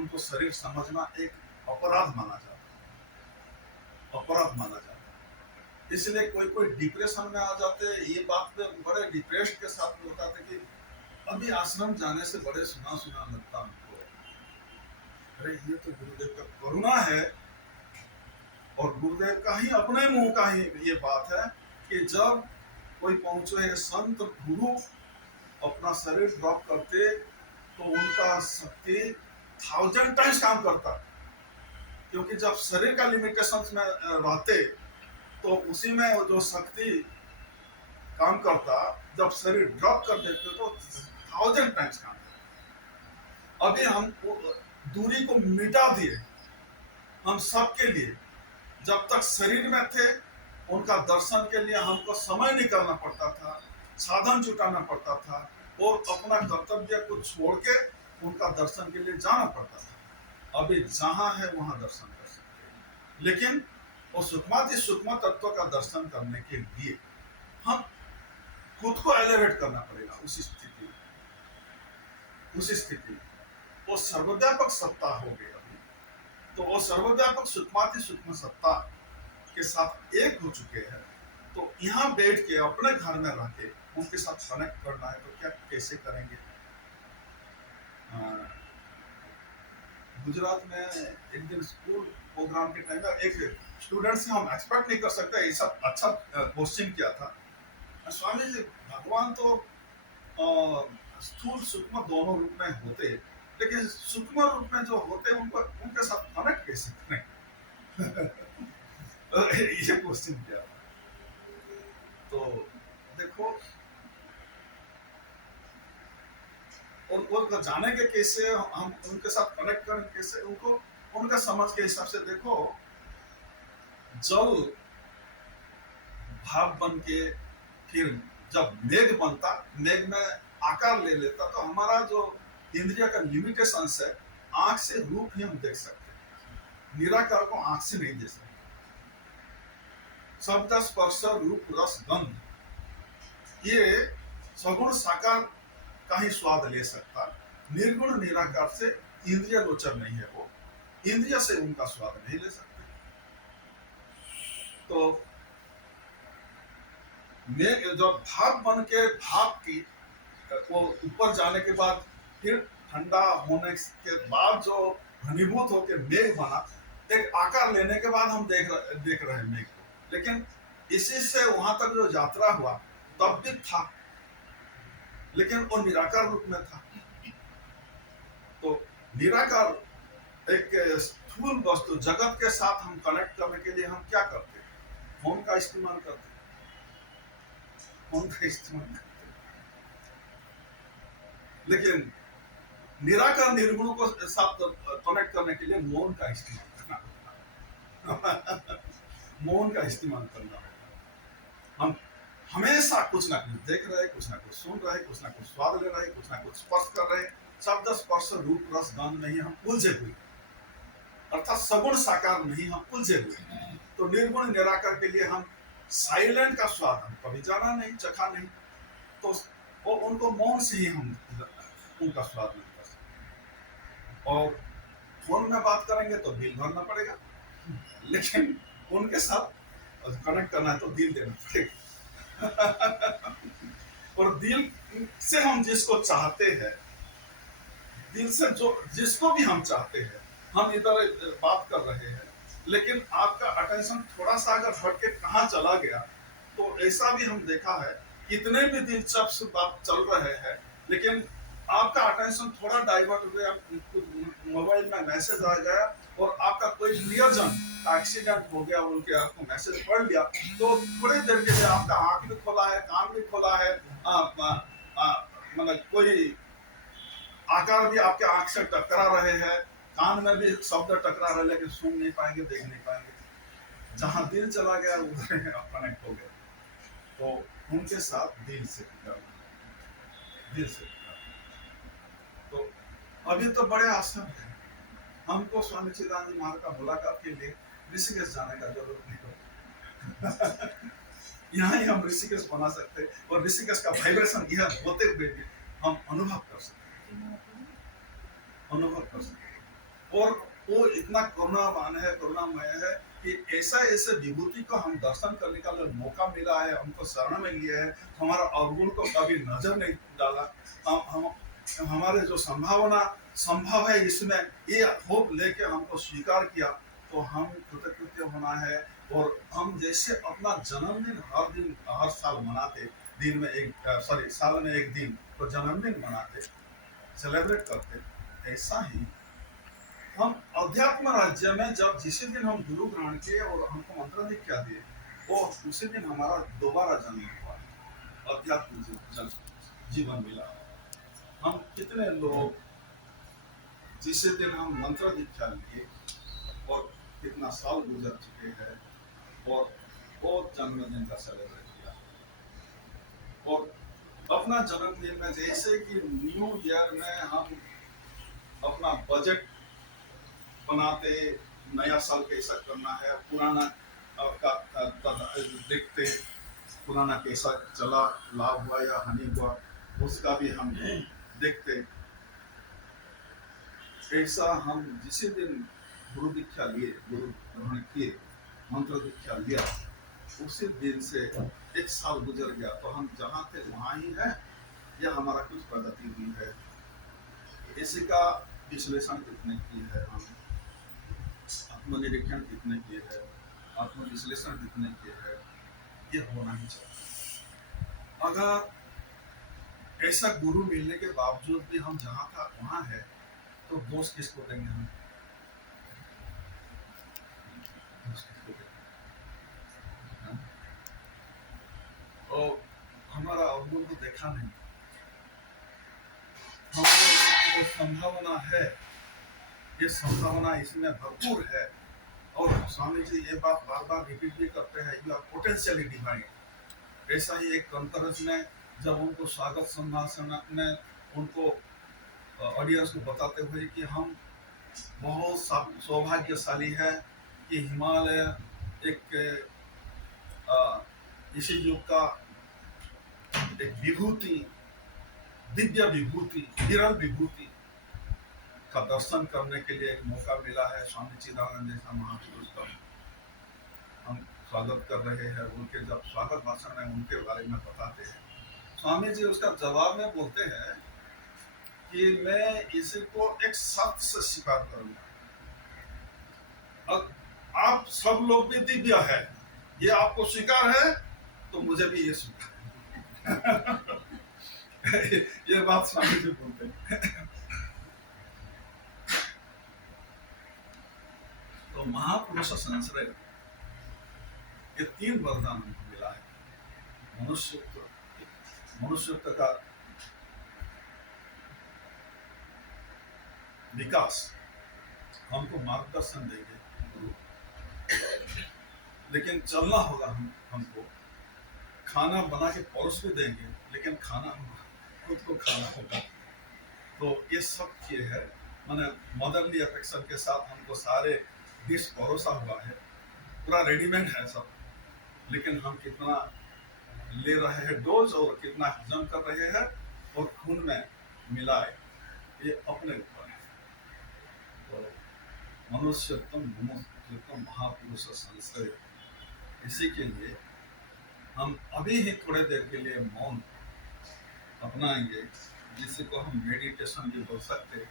उनको शरीर समझना एक अपराध माना जाता, अपराध माना जाता। इसलिए कोई डिप्रेशन में आ जाते, ये बात में बड़े डिप्रेशन के साथ बताते कि अभी आश्रम जाने से बड़े सुना सुना लगता हमको। अरे ये तो गुरुदेव का करुणा है, और गुरुदेव का ही अपने मुंह का ही ये बात है कि जब कोई पहुंचे संत गुरु अपना शरीर ड्रॉप करते, तो उनका शक्ति 1000 टाइम्स काम करता। क्योंकि जब शरीर का लिमिटेशंस में रहते, तो उसी में जो शक्ति काम करता, जब शरीर ड्रॉप कर देते तो 1000 टाइम्स काम करता। अभी हम दूरी को मिटा दिए हम सबके लिए। जब तक शरीर में थे, उनका दर्शन के लिए हमको समय निकालना पड़ता था, साधन जुटाना पड़ता था, और अपना कर्तव्य को छोड़ के उनका दर्शन के लिए जाना पड़ता था। अभी जहां है वहां दर्शन कर सकते हैं, लेकिन वो सूक्ष्माति सूक्ष्म तत्व का दर्शन करने के लिए हम खुद को एलिवेट करना पड़ेगा। उसी स्थिति वो सर्वव्यापक सत्ता हो गई अभी, तो वो सर्वव्यापक सूक्ष्माति सूक्ष्म सत्ता के साथ एक हो चुके हैं। तो यहाँ बैठ के अपने घर में रह के उनके साथ कनेक्ट करना है, तो क्या कैसे करेंगे? गुजरात में एक दिन स्कूल प्रोग्राम के टाइम में एक स्टूडेंट से हम एक्सपेक्ट नहीं कर सकते ऐसा अच्छा क्वेश्चन किया था, स्वामी जी भगवान तो स्थूल सूक्ष्म दोनों रूप में होते, लेकिन सूक्ष्म रूप में जो होते उनके साथ कनेक्ट कैसे करें? ये क्वेश्चन किया था। तो देखो, उनको जानेंगे कैसे, हम उनके साथ कनेक्ट करेंगे कैसे, उनको उनका समझ के हिसाब से। देखो, जल भाप बन के फिर जब मेघ बनता, मेघ में आकार ले लेता, तो हमारा जो इंद्रिय का लिमिटेशन है, आंख से रूप ही हम देख सकते हैं, निराकार को आंख से नहीं देख सकते। शब्द स्पर्श रूप रस गंध, ये सगुण साकार का ही स्वाद ले सकता, निर्गुण निराकार से इंद्रिय गोचर नहीं है, वो इंद्रिय से उनका स्वाद नहीं ले सकते। तो जब भाप बन के भाप की वो ऊपर जाने के बाद फिर ठंडा होने के बाद जो घनीभूत होकर मेघ बना, एक आकार लेने के बाद हम देख रहे हैं मेघ को। लेकिन इसी से वहां तक जो यात्रा हुआ तब भी था, लेकिन वो निराकार रूप में था। तो निराकार एक स्थूल वस्तु जगत के साथ हम कनेक्ट करने के लिए हम क्या करते हैं? फोन का इस्तेमाल करते हैं, फोन का इस्तेमाल करते हैं। लेकिन निराकार निर्गुण को साथ कनेक्ट करने के लिए मौन का इस्तेमाल करना होगा। मौन का इस्तेमाल करना होगा। हम हमेशा कुछ ना कुछ देख रहे, कुछ ना कुछ सुन रहे, कुछ ना कुछ स्वाद ले रहे, कुछ ना कुछ स्पर्श कर रहे। शब्द स्पर्श रूप रस गंध नहीं, हम उलझे हुए, अर्थात सगुण साकार नहीं, हम उलझे हुए। तो निर्गुण निराकार के लिए हम साइलेंट का स्वाद हम कभी जाना नहीं, चखा नहीं, तो वो उनको मौन से ही हम उनका स्वाद नहीं कर सकते। और फोन में बात करेंगे तो बिल भरना पड़ेगा, लेकिन उनके साथ कनेक्ट करना है तो दिल देना पड़ेगा। और दिल से हम जिसको चाहते हैं, दिल से जो जिसको भी हम चाहते हैं, हम इधर बात कर रहे हैं, लेकिन आपका अटेंशन थोड़ा सा अगर हट के कहाँ चला गया, तो ऐसा भी हम देखा है, कितने भी दिलचस्प बात चल रहे हैं, लेकिन आपका अटेंशन थोड़ा डाइवर्ट हो गया, मोबाइल में मैसेज आ गया और आपका कोई प्रियजन का एक्सीडेंट हो गया, उनके आपको मैसेज पढ़ लिया, तो थोड़ी देर के लिए आपका आंख भी खोला है, कान भी खोला है, मतलब कोई आकार भी आपके आंख से टकरा रहे हैं, कान में भी शब्द टकरा रहे, लेकिन सुन नहीं पाएंगे, देख नहीं पाएंगे। जहां दिल चला गया उधर कनेक्ट हो गया। तो उनके साथ दिल से दिल से। तो अभी तो बड़े आसान है, हमको स्वामी चिदानंद महाराज का मुलाकात के लिए ऋषिकेश जाने का जरूरत नहीं होता। यहाँ ही हम ऋषिकेश बना सकते, और ऋषिकेश का वाइब्रेशन यह होते हुए भी हम अनुभव कर सकते। और वो इतना करुणावान है, करुणामय है कि ऐसा ऐसे विभूति को हम दर्शन करने का मौका मिला है, हमको शरण में लिया है, हमारा अवगुण को कभी नजर नहीं डाला। हम हमारे जो संभव है इसमें, ये होप लेके हमको स्वीकार किया, तो हम कृतकृत्य होना है। और हम जैसे अपना जन्मदिन हर साल मनाते, दिन में साल में एक दिन तो जन्मदिन मनाते, सेलिब्रेट करते, ऐसा ही हम अध्यात्म राज्य में जब जिस दिन हम गुरु ग्रहण किए और हमको मंत्र दीक्षा दिए, वो उसी दिन हमारा दोबारा जन्म हुआ, अध्यात्म जीवन मिला। हम कितने लोग जिस दिन हम मंत्र दीक्षा लिए और कितना साल गुजर चुके हैं, और वो जन्मदिन का सेलिब्रेट किया। और अपना जन्मदिन में जैसे कि न्यू ईयर में हम अपना बजट बनाते, नया साल कैसा करना है, पुराना देखते, पुराना कैसा चला, लाभ हुआ या हानि हुआ, उसका भी हम देखते। ऐसा हम जिस दिन गुरु दीक्षा लिए, गुरु ग्रहण किए, मंत्र दीक्षा लिया, उसी दिन से एक साल गुजर गया, तो हम जहाँ थे वहाँ ही है या हमारा कुछ प्रगति हुई है? इसी का विश्लेषण कितने किए है, हम आत्मनिरीक्षण कितने किए हैं, आत्मविश्लेषण कितने किए हैं, ये होना ही चाहिए। अगर ऐसा गुरु मिलने के बावजूद भी हम जहाँ था वहाँ है, तो दोष किसको देंगे हम? और हमारा अवगुण को देखा नहीं, हमारे जो संभावना है, ये संभावना इसमें भरपूर है। और स्वामी जी ये बात बार बार रिपीट भी करते हैं, यू आर पोटेंशियली डिवाइन। ऐसा ही एक कॉन्फ्रेंस में जब उनको स्वागत संभाषण में उनको ऑडियंस को बताते हुए कि हम बहुत सौभाग्यशाली है कि हिमालय एक इसी युग का एक विभूति, दिव्य विभूति, विरल विभूति का दर्शन करने के लिए एक मौका मिला है। स्वामी चिदानंद जैसा महापुरुष का हम स्वागत कर रहे हैं। उनके जब स्वागत भाषण में उनके बारे में बताते हैं, स्वामी जी उसका जवाब में बोलते हैं कि मैं इसी को एक शर्त से स्वीकार करूंगा। आप सब लोग भी दिव्य है, ये आपको स्वीकार है तो मुझे भी ये स्वीकार है। ये बात स्वामी जी बोलते हैं। तो महापुरुष संश्रय ये 3 वरदान हमको मिला है। मनुष्यत्व का विकास हमको मार्गदर्शन देंगे, लेकिन चलना होगा हमको। खाना बना के परोस भी देंगे, लेकिन खाना खुद को खाना होगा। तो ये सब किए है, माने मदरली अफेक्शन के साथ हमको सारे डिश परोसा हुआ है, पूरा रेडीमेड है सब, लेकिन हम कितना ले रहे हैं डोज और कितना हजम कर रहे हैं और खून में मिलाए, ये अपने ऊपर है। तो मनुष्योत्तम महापुरुष संश्रय, इसी के लिए हम अभी ही थोड़े देर के लिए मौन अपनाएंगे, जिसे को हम मेडिटेशन भी बोल सकते हैं।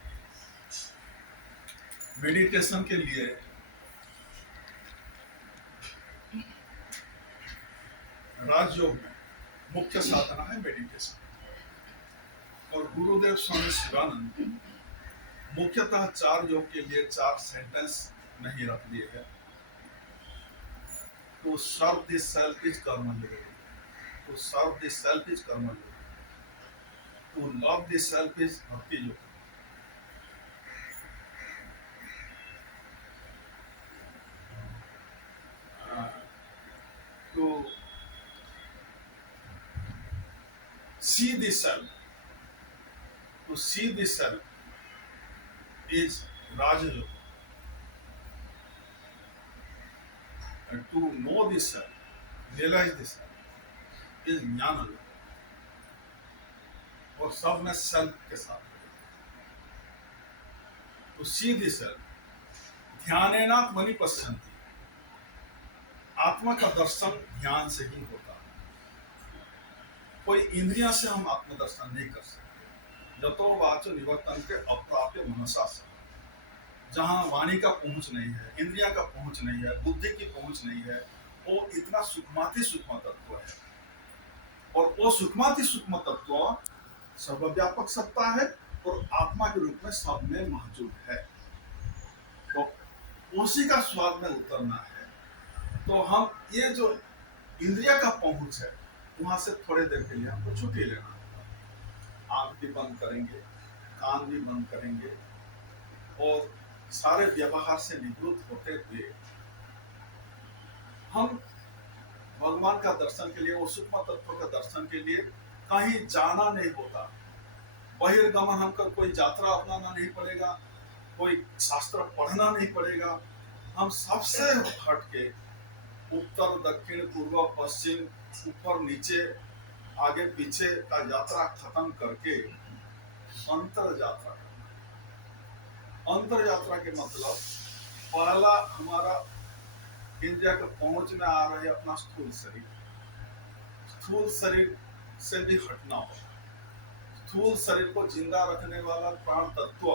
मेडिटेशन के लिए राजयोग में मुख्य साधना है मेडिटेशन, और गुरुदेव स्वामी शिवानंद मुख्यतः 4 योग के लिए 4 सेंटेंस नहीं रख दिए हैं। To serve the self is karma yoga. To serve the self is karma yoga. To love the self is bhakti yoga. To see the self, to see the self is Raja Yoga. And to know the self, realize the self is Jnana Yoga. और सब में self के साथ। To see the self, ध्यानेनात्मनि पश्यन्ति, आत्मा का दर्शन ध्यान से ही होता है। कोई इंद्रिया से हम आत्मदर्शन नहीं कर सकते। जतो वाचो निवर्तन्ते अप्राप्य मनसा से, जहाँ वाणी का पहुंच नहीं है, इंद्रिया का पहुंच नहीं है, बुद्धि की पहुंच नहीं है, वो इतना सूक्ष्माति सूक्ष्म तत्व है। और वो सूक्ष्माति सूक्ष्म तत्व सर्वव्यापक सत्ता है और आत्मा के रूप में सब में मौजूद है। तो उसी का स्वाद में उतरना है। तो हम ये जो इंद्रिया का पहुंच है, वहां से थोड़े देर के लिए हमको छुट्टी लेना होगा। आंख भी बंद करेंगे, कान भी बंद करेंगे, और सारे व्यवहार से निवृत्त होते हुए हम भगवान का दर्शन के लिए, वो सूक्ष्म तत्व का दर्शन के लिए कहीं जाना नहीं होता। बहिर्गमन हमको कोई यात्रा अपनाना नहीं पड़ेगा, कोई शास्त्र पढ़ना नहीं पड़ेगा। हम सबसे हट के उत्तर दक्षिण पूर्व पश्चिम ऊपर नीचे आगे पीछे का यात्रा खत्म करके अंतर यात्रा करना। अंतर यात्रा के मतलब पहला हमारा इंद्रिया के पहुंच में आ रहे अपना स्थूल शरीर से भी हटना होगा। स्थूल शरीर को जिंदा रखने वाला प्राण तत्व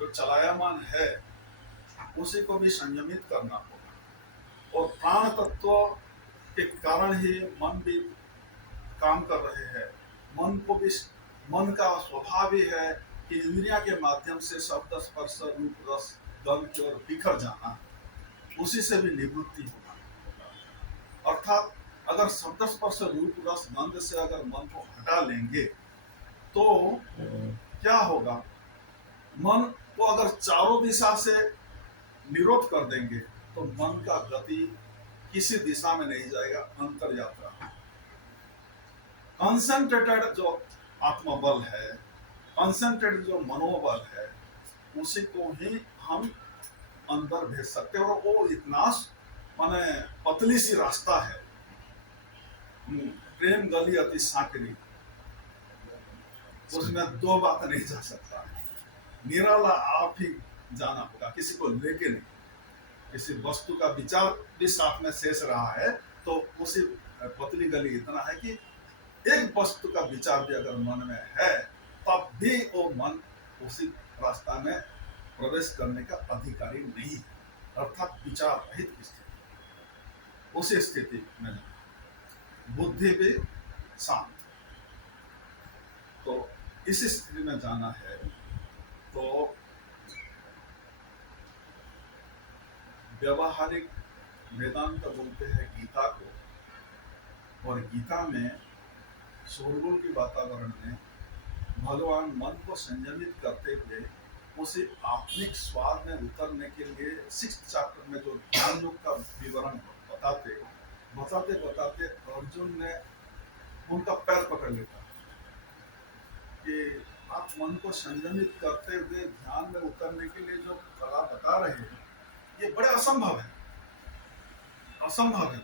जो चलायमान है, उसी को भी संयमित करना होगा। और प्राण तत्व के कारण ही मन भी काम कर रहे हैं। मन का स्वभाव ही है कि इंद्रिया के माध्यम से शब्द स्पर्श रूप रस गंध की ओर बिखर जाना, उसी से भी निवृत्ति होगा। अर्थात अगर शब्द स्पर्श रूप रस गंध से अगर मन को हटा लेंगे तो क्या होगा मन को अगर चारों दिशा से निरोध कर देंगे तो मन का गति किसी दिशा में नहीं जाएगा, अंतर यात्रा। कंसंट्रेटेड जो आत्मबल है, कंसंट्रेटेड जो मनोबल है, उसी को ही हम अंदर भेज सकते हैं। और वो इतना माने पतली सी रास्ता है, प्रेम गली अति सांकरी, उसमें दो बात नहीं जा सकता है। निराला आप ही जाना होगा, किसी को लेके नहीं। किसी वस्तु का विचार भी साथ में शेष रहा है तो उसी पतली गली इतना है कि एक वस्तु का विचार भी अगर मन में है तब भी वो मन उसी रास्ता में प्रवेश करने का अधिकारी नहीं है, अर्थात विचार रहित स्थिति। उसी स्थिति में बुद्धि भी शांत, तो इस स्थिति में जाना है। तो व्यवहारिक वेदांत बोलते हैं गीता को, और गीता में शोरगुल के वातावरण में भगवान मन को संयमित करते हुए उसे आत्मिक स्वाद में उतरने के लिए 6th चैप्टर में जो ज्ञान योग का विवरण बताते बताते बताते अर्जुन ने उनका पैर पकड़ लेता कि आप मन को संयमित करते हुए ध्यान में उतरने के लिए जो कला बता रहे हैं ये बड़े असंभव है, असंभव है।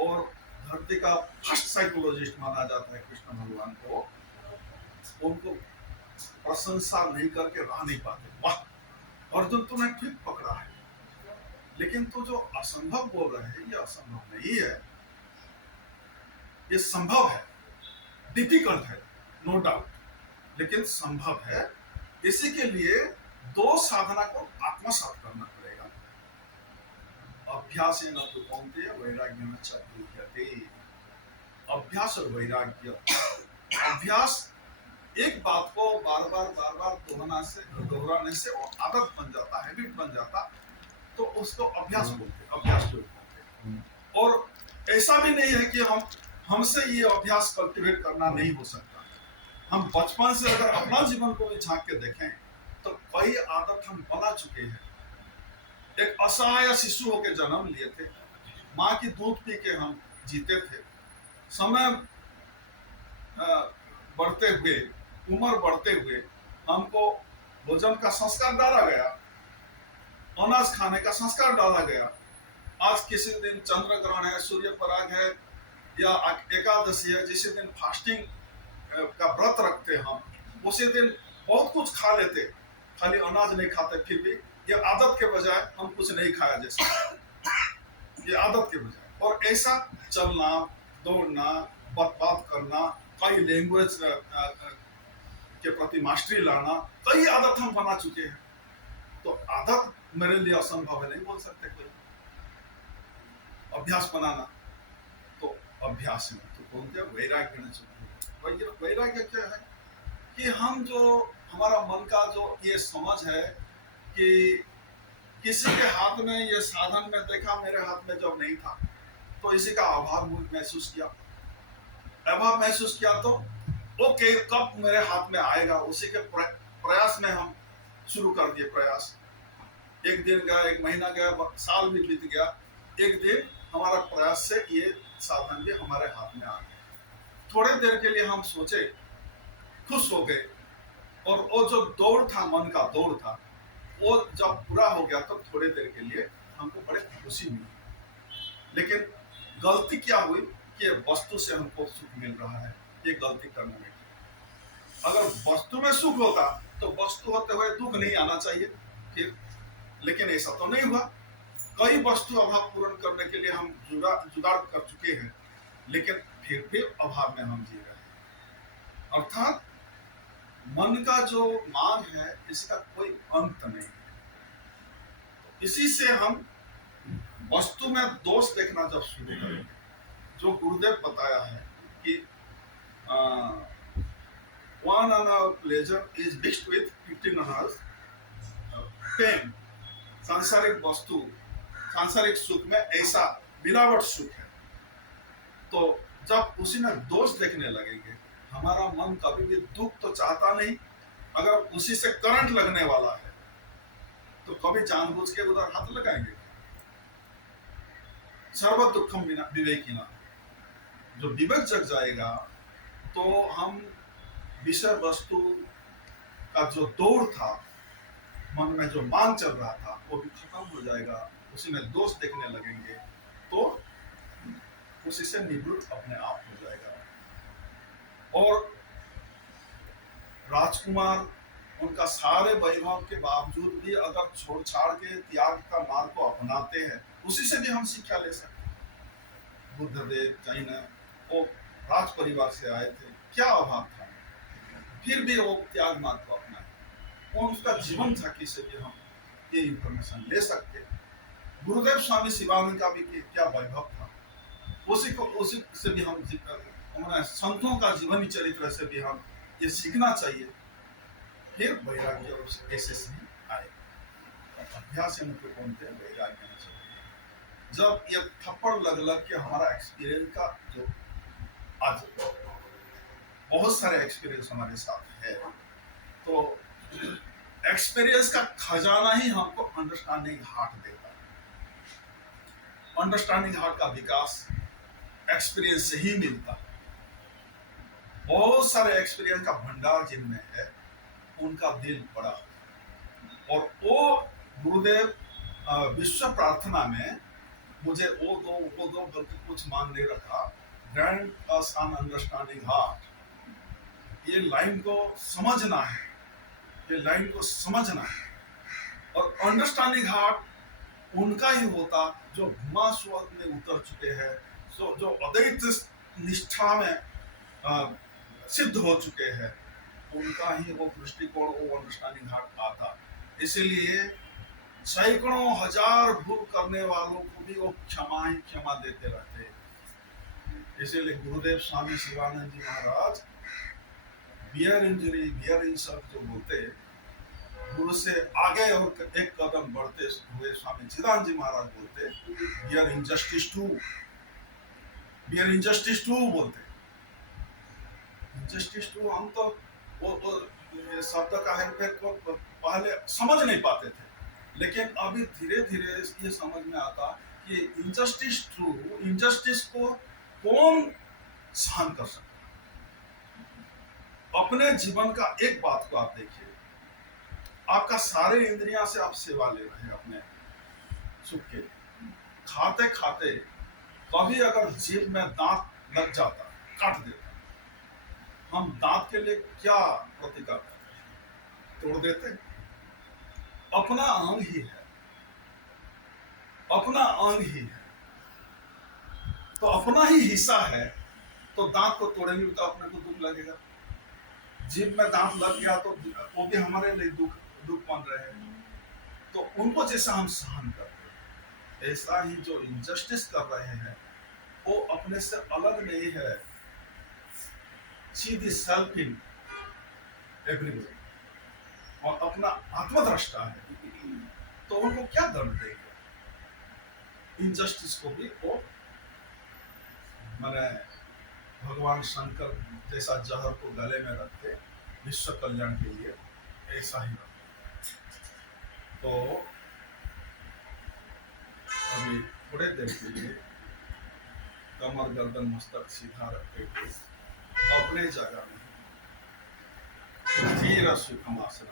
और धरती का फर्स्ट साइकोलॉजिस्ट माना जाता है कृष्ण भगवान को, उनको प्रशंसा नहीं करके रह नहीं पाते। वाह अर्जुन तूने ठीक पकड़ा है, लेकिन तू जो असंभव बोल रहे हैं ये असंभव नहीं है, ये संभव है, डिफिकल्ट है नो डाउट, लेकिन संभव है। इसी के लिए दो साधना को आत्मसात करना पड़ेगा। अभ्यास न तो कौनते वैराग्य न चक्रियते। अभ्यास और वैराग्य, अभ्यास एक बात को बार बार दोहराने से वो आदत बन जाता, हैबिट बन जाता, तो उसको अभ्यास बोलते, अभ्यास बोलते हैं। और ऐसा भी नहीं है कि हमसे ये अभ्यास कल्टीवेट करना नहीं हो सकता। हम बचपन से अगर अपना जीवन को भी झांक के देखें तो कई आदत हम बना चुके हैं। एक असहाय शिशु होकर जन्म लिए थे, माँ की दूध पी के हम जीते थे। समय बढ़ते हुए, उम्र बढ़ते हुए हमको भोजन का संस्कार डाला गया, अनाज खाने का संस्कार डाला गया। आज किसी दिन चंद्र ग्रहण है, सूर्य पराग है या एकादशी है, जिस दिन फास्टिंग का व्रत रखते हम, उसी दिन बहुत कुछ खा लेते, खाली अनाज नहीं खाते। फिर भी ये आदत के बजाय हम कुछ नहीं खाया जैसे, ये आदत के बजाय। और ऐसा चलना, दौड़ना, बात करना, कई लैंग्वेज के प्रति मास्टरी लाना, कई आदत हम बना चुके हैं। तो आदत मेरे लिए असंभव है नहीं बोल सकते कोई। अभ्यास बनाना, तो अभ्यास में तो बोलते हैं वैराग्य न चाहिए। वैराग्य क्या है कि हम जो हमारा मन का जो ये समझ है कि किसी के हाथ में ये साधन में देखा, मेरे हाथ में जब नहीं था तो इसी का अभाव महसूस किया, अभाव महसूस किया तो ओके कब मेरे हाथ में आएगा, उसी के प्रयास में हम शुरू कर दिए प्रयास। एक दिन गया, एक महीना गया, साल भी बीत गया, एक दिन हमारा प्रयास से ये साधन भी हमारे हाथ में आ गया। थोड़े देर के लिए हम सोचे, खुश हो गए, और वो जो दौड़ था, मन का दौड़ था, वो जब पूरा हो गया तो थोड़े देर के लिए हमको बड़े खुशी मिली। लेकिन गलती क्या हुई कि वस्तु से हमको सुख मिल रहा है, ये गलती करने में। अगर वस्तु में सुख होता तो वस्तु होते हुए दुख नहीं आना चाहिए फिर, लेकिन ऐसा तो नहीं हुआ। कई वस्तु अभाव पूर्ण करने के लिए हम जुगाड़ कर चुके हैं, लेकिन फिर भी अभाव में हम जी रहे हैं। अर्थात मन का जो मांग है इसका कोई अंत नहीं है। इसी से हम वस्तु में दोष देखना जब शुरू करेंगे, जो गुरुदेव बताया है कि one hour pleasure is mixed with 15 hours pain। सांसारिक वस्तु, सांसारिक सुख में ऐसा मिलावट सुख है। तो जब उसी में दोष देखने लगेंगे, हमारा मन कभी भी दुख तो चाहता नहीं, अगर उसी से करंट लगने वाला है तो कभी जानबूझ के उधर हाथ लगाएंगे? सर्व दुखम विवेकिना, जो विवेक जग जाएगा तो हम विषय वस्तु का जो दौड़ था, मन में जो मांग चल रहा था, वो भी खत्म हो जाएगा, उसी में दोष देखने लगेंगे, तो उसी से निवृत्त अपने आप हो जाएगा। और राजकुमार उनका सारे वैभव के बावजूद भी अगर छोड़ छाड़ के त्याग का मार्ग को अपनाते हैं, उसी से भी हम शिक्षा ले सकते हैं। बुद्धदेव जैन वो राज परिवार से आए थे, क्या अभाव था, फिर भी वो त्याग मार्ग को अपनाए, वो उसका जीवन था, किसी भी हम ये इंफॉर्मेशन ले सकते हैं। गुरुदेव स्वामी शिवानंद का भी क्या वैभव था, उसी से भी हम हमारे संतों का जीवनी चरित्र से भी हम ये सीखना चाहिए। फिर वैराग्य ऐसे से आए, अभ्यास उनको बोलते हैं वैराग्य। जब ये थप्पड़ लग के हमारा एक्सपीरियंस का जो आज बहुत सारे एक्सपीरियंस हमारे साथ है, तो एक्सपीरियंस का खजाना ही हमको अंडरस्टैंडिंग हार्ट देता है। अंडरस्टैंडिंग हार्ट का विकास एक्सपीरियंस से ही मिलता है। बहुत सारे एक्सपीरियंस का भंडार जिनमें है, उनका दिल बड़ा है। और वो गुरुदेव विश्व प्रार्थना में मुझे वो दो बल्कि कुछ मांग नहीं रखा, grand us an understanding heart. ये लाइन को समझना है, ये लाइन को समझना है। और अंडरस्टैंडिंग हार्ट उनका ही होता जो भूमा स्वर्ग में उतर चुके हैं, जो अद्वैत निष्ठा में सिद्ध हो चुके हैं, उनका ही वो दृष्टिकोण, वो अंडरस्टैंडिंग हार्ट आता। इसीलिए सैकड़ों हजार भूल करने वालों को भी वो क्षमा ही क्षमा देते रहते। इसीलिए गुरुदेव स्वामी शिवानंद जी महाराज बियर इंजरी बियर इंसल्ट जो बोलते, गुरु से आगे और एक कदम बढ़ते हुए स्वामी चिदानंद जी महाराज बोलते बियर इंजस्टिस टू बोलते। इंजस्टिस टू हम तो वो शब्द का हेरफेर को पहले समझ नहीं पाते थे, लेकिन अभी धीरे धीरे ये समझ में आता कि इंजस्टिस को कौन सहन कर सकता। अपने जीवन का एक बात को आप देखिए, आपका सारे इंद्रियां से आप सेवा ले रहे हैं अपने सुख के, खाते खाते कभी अगर जीभ में दांत लग जाता, काट देता, हम दांत के लिए क्या प्रतिकार करते हैं? तोड़ देते। अपना अंग ही है, अपना अंग ही है, तो अपना ही हिस्सा है, तो दांत को तोड़ेंगे तो अपने को दुख लगेगा। जीभ में दांत लग गया तो वो भी हमारे लिए दुख बन रहे हैं, तो उनको जैसा हम सहन करते हैं, ऐसा ही जो इनजस्टिस कर रहे हैं वो अपने से अलग नहीं है। See the self in everybody, और अपना आत्मद्रष्टा है, तो उनको क्या दंड देगा? इनजस्टिस को भी वो मैंने भगवान शंकर जैसा जहर को गले में रखते विश्व कल्याण के लिए, ऐसा ही रखते। तो अभी थोड़े देर के लिए कमर गर्दन मस्तक सीधा रखते हुए अपने जगह में स्थिर सुखम आसन,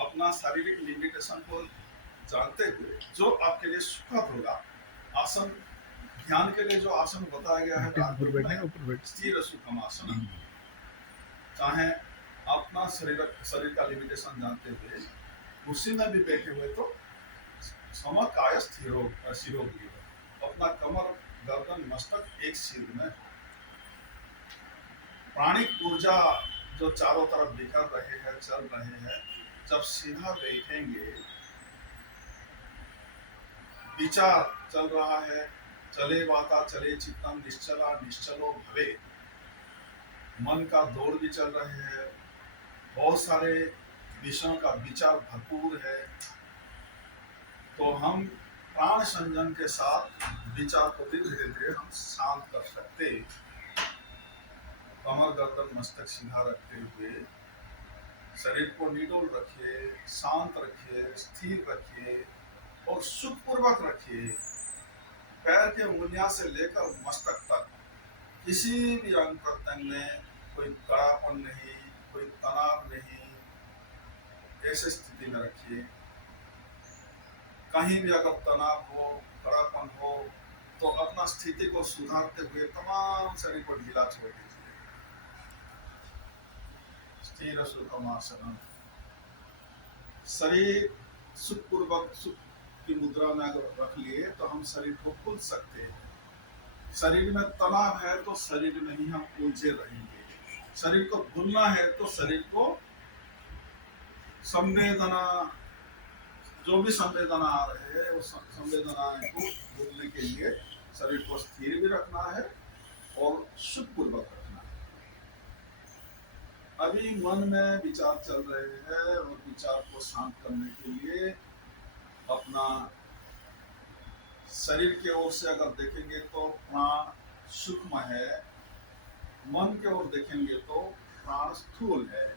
अपना शारीरिक लिमिटेशन को जानते हुए जो आपके लिए सुखद होगा आसन, ध्यान के लिए जो आसन बताया गया है स्थिर सुखम आसन, चाहे अपना शरीर का लिमिटेशन जानते हुए उसी में भी बैठे हुए तो समकाय शिरोगी, अपना कमर गर्दन मस्तक एक सिर में, प्राणिक ऊर्जा जो चारों तरफ बिखर रहे हैं, चल रहे हैं, जब सीधा बैठेंगे, विचार चल रहा है, चले वाता चले चित्तम निश्चला निश्चलो भवे, मन का दौड़ भी चल रहे हैं, बहुत सारे विषयों का विचार भरपूर है, तो हम प्राण संयम के साथ विचार को धीरे धीरे हम शांत कर सकते हैं। कमर गर्दन मस्तक सीधा रखते हुए शरीर को निडोल रखिए, शांत रखिए, स्थिर रखिए और सुखपूर्वक रखिए। पैर के उंगलियां से लेकर मस्तक तक किसी भी अंग प्रत्यंग में कोई कड़ापन नहीं, कोई तनाव नहीं, ऐसे स्थिति में रखिए। कहीं भी अगर तनाव हो, कड़ापन हो, तो अपना स्थिति को सुधारते हुए तमाम शरीर को ढीला छोड़ दीजिए। स्थिर सुखमासन। शरीर सुखपूर्वक सुख की मुद्रा में अगर रख लिए तो हम शरीर को भूल सकते हैं। शरीर में तनाव है तो शरीर में ही हम उलझे रहेंगे। शरीर को भूलना है तो शरीर को संवेदना, जो भी संवेदना आ रहे हैं उस संवेदनाएं को भूलने के लिए शरीर को स्थिर भी रखना है और सुखपूर्वक रखना है। अभी मन में विचार चल रहे हैं और विचार को शांत करने के लिए अपना शरीर के ओर से अगर देखेंगे तो प्राण सूक्ष्म है, मन के ओर देखेंगे तो प्राण स्थूल है।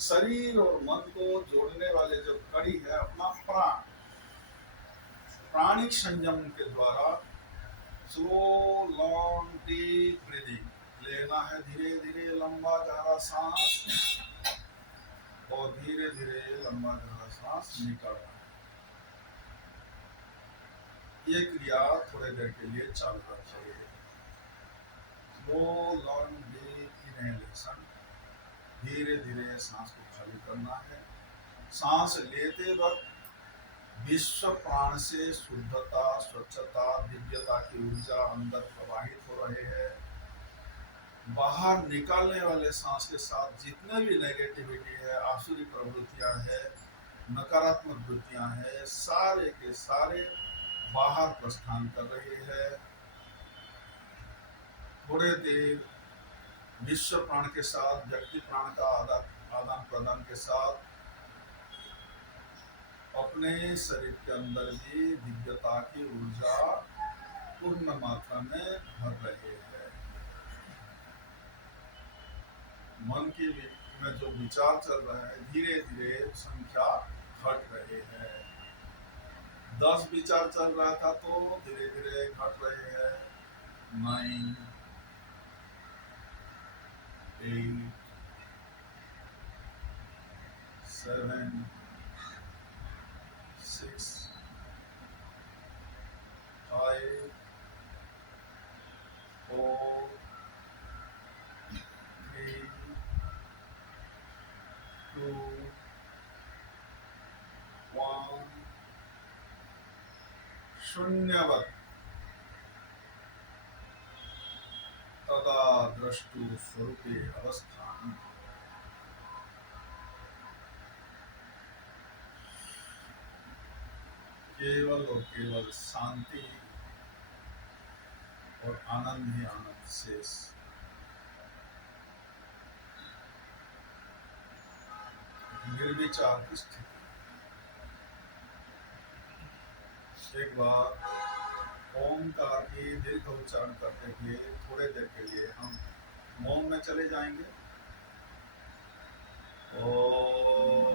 शरीर और मन को जोड़ने वाले जो कड़ी है अपना प्राण, प्राणिक संयम के द्वारा स्लो लॉन्ग डीप ब्रीदिंग लेना है। धीरे धीरे लंबा गहरा सांस और धीरे धीरे लंबा गहरा सांस निकालना है। ये क्रिया थोड़ी देर के लिए चालू रखिए। स्लो लॉन्ग डीप इनहेलेशन, धीरे धीरे सांस को खाली करना है। सांस लेते वक्त विश्व प्राण से शुद्धता, स्वच्छता, दिव्यता की ऊर्जा अंदर प्रवाहित हो रहे हैं। बाहर निकालने वाले सांस के साथ जितने भी नेगेटिविटी है, आसुरी प्रवृत्तियां है, नकारात्मक वृत्तियां है, सारे के सारे बाहर प्रस्थान कर रहे हैं। थोड़े देर विश्व प्राण के साथ, व्यक्ति प्राण का आदान प्रदान के साथ अपने शरीर के अंदर भी दिव्यता की ऊर्जा पूर्ण मात्रा में भर रहे हैं। मन की में जो विचार चल रहा है धीरे धीरे संख्या घट रहे हैं। 10 विचार चल रहा था तो धीरे धीरे घट रहे हैं। 9, 8, 7, 6, 5, 4, 3, 2, 1, शून्यवत। तदा द्रष्टु स्वरूपे अवस्थान। केवल और केवल शांति और आनंद ही आनंद शेष। निर्विचार की स्थिति। एक बार ओमकार की दीर्घ उच्चारण करते हुए थोड़े देर के लिए हम मौन में चले जाएंगे। ओम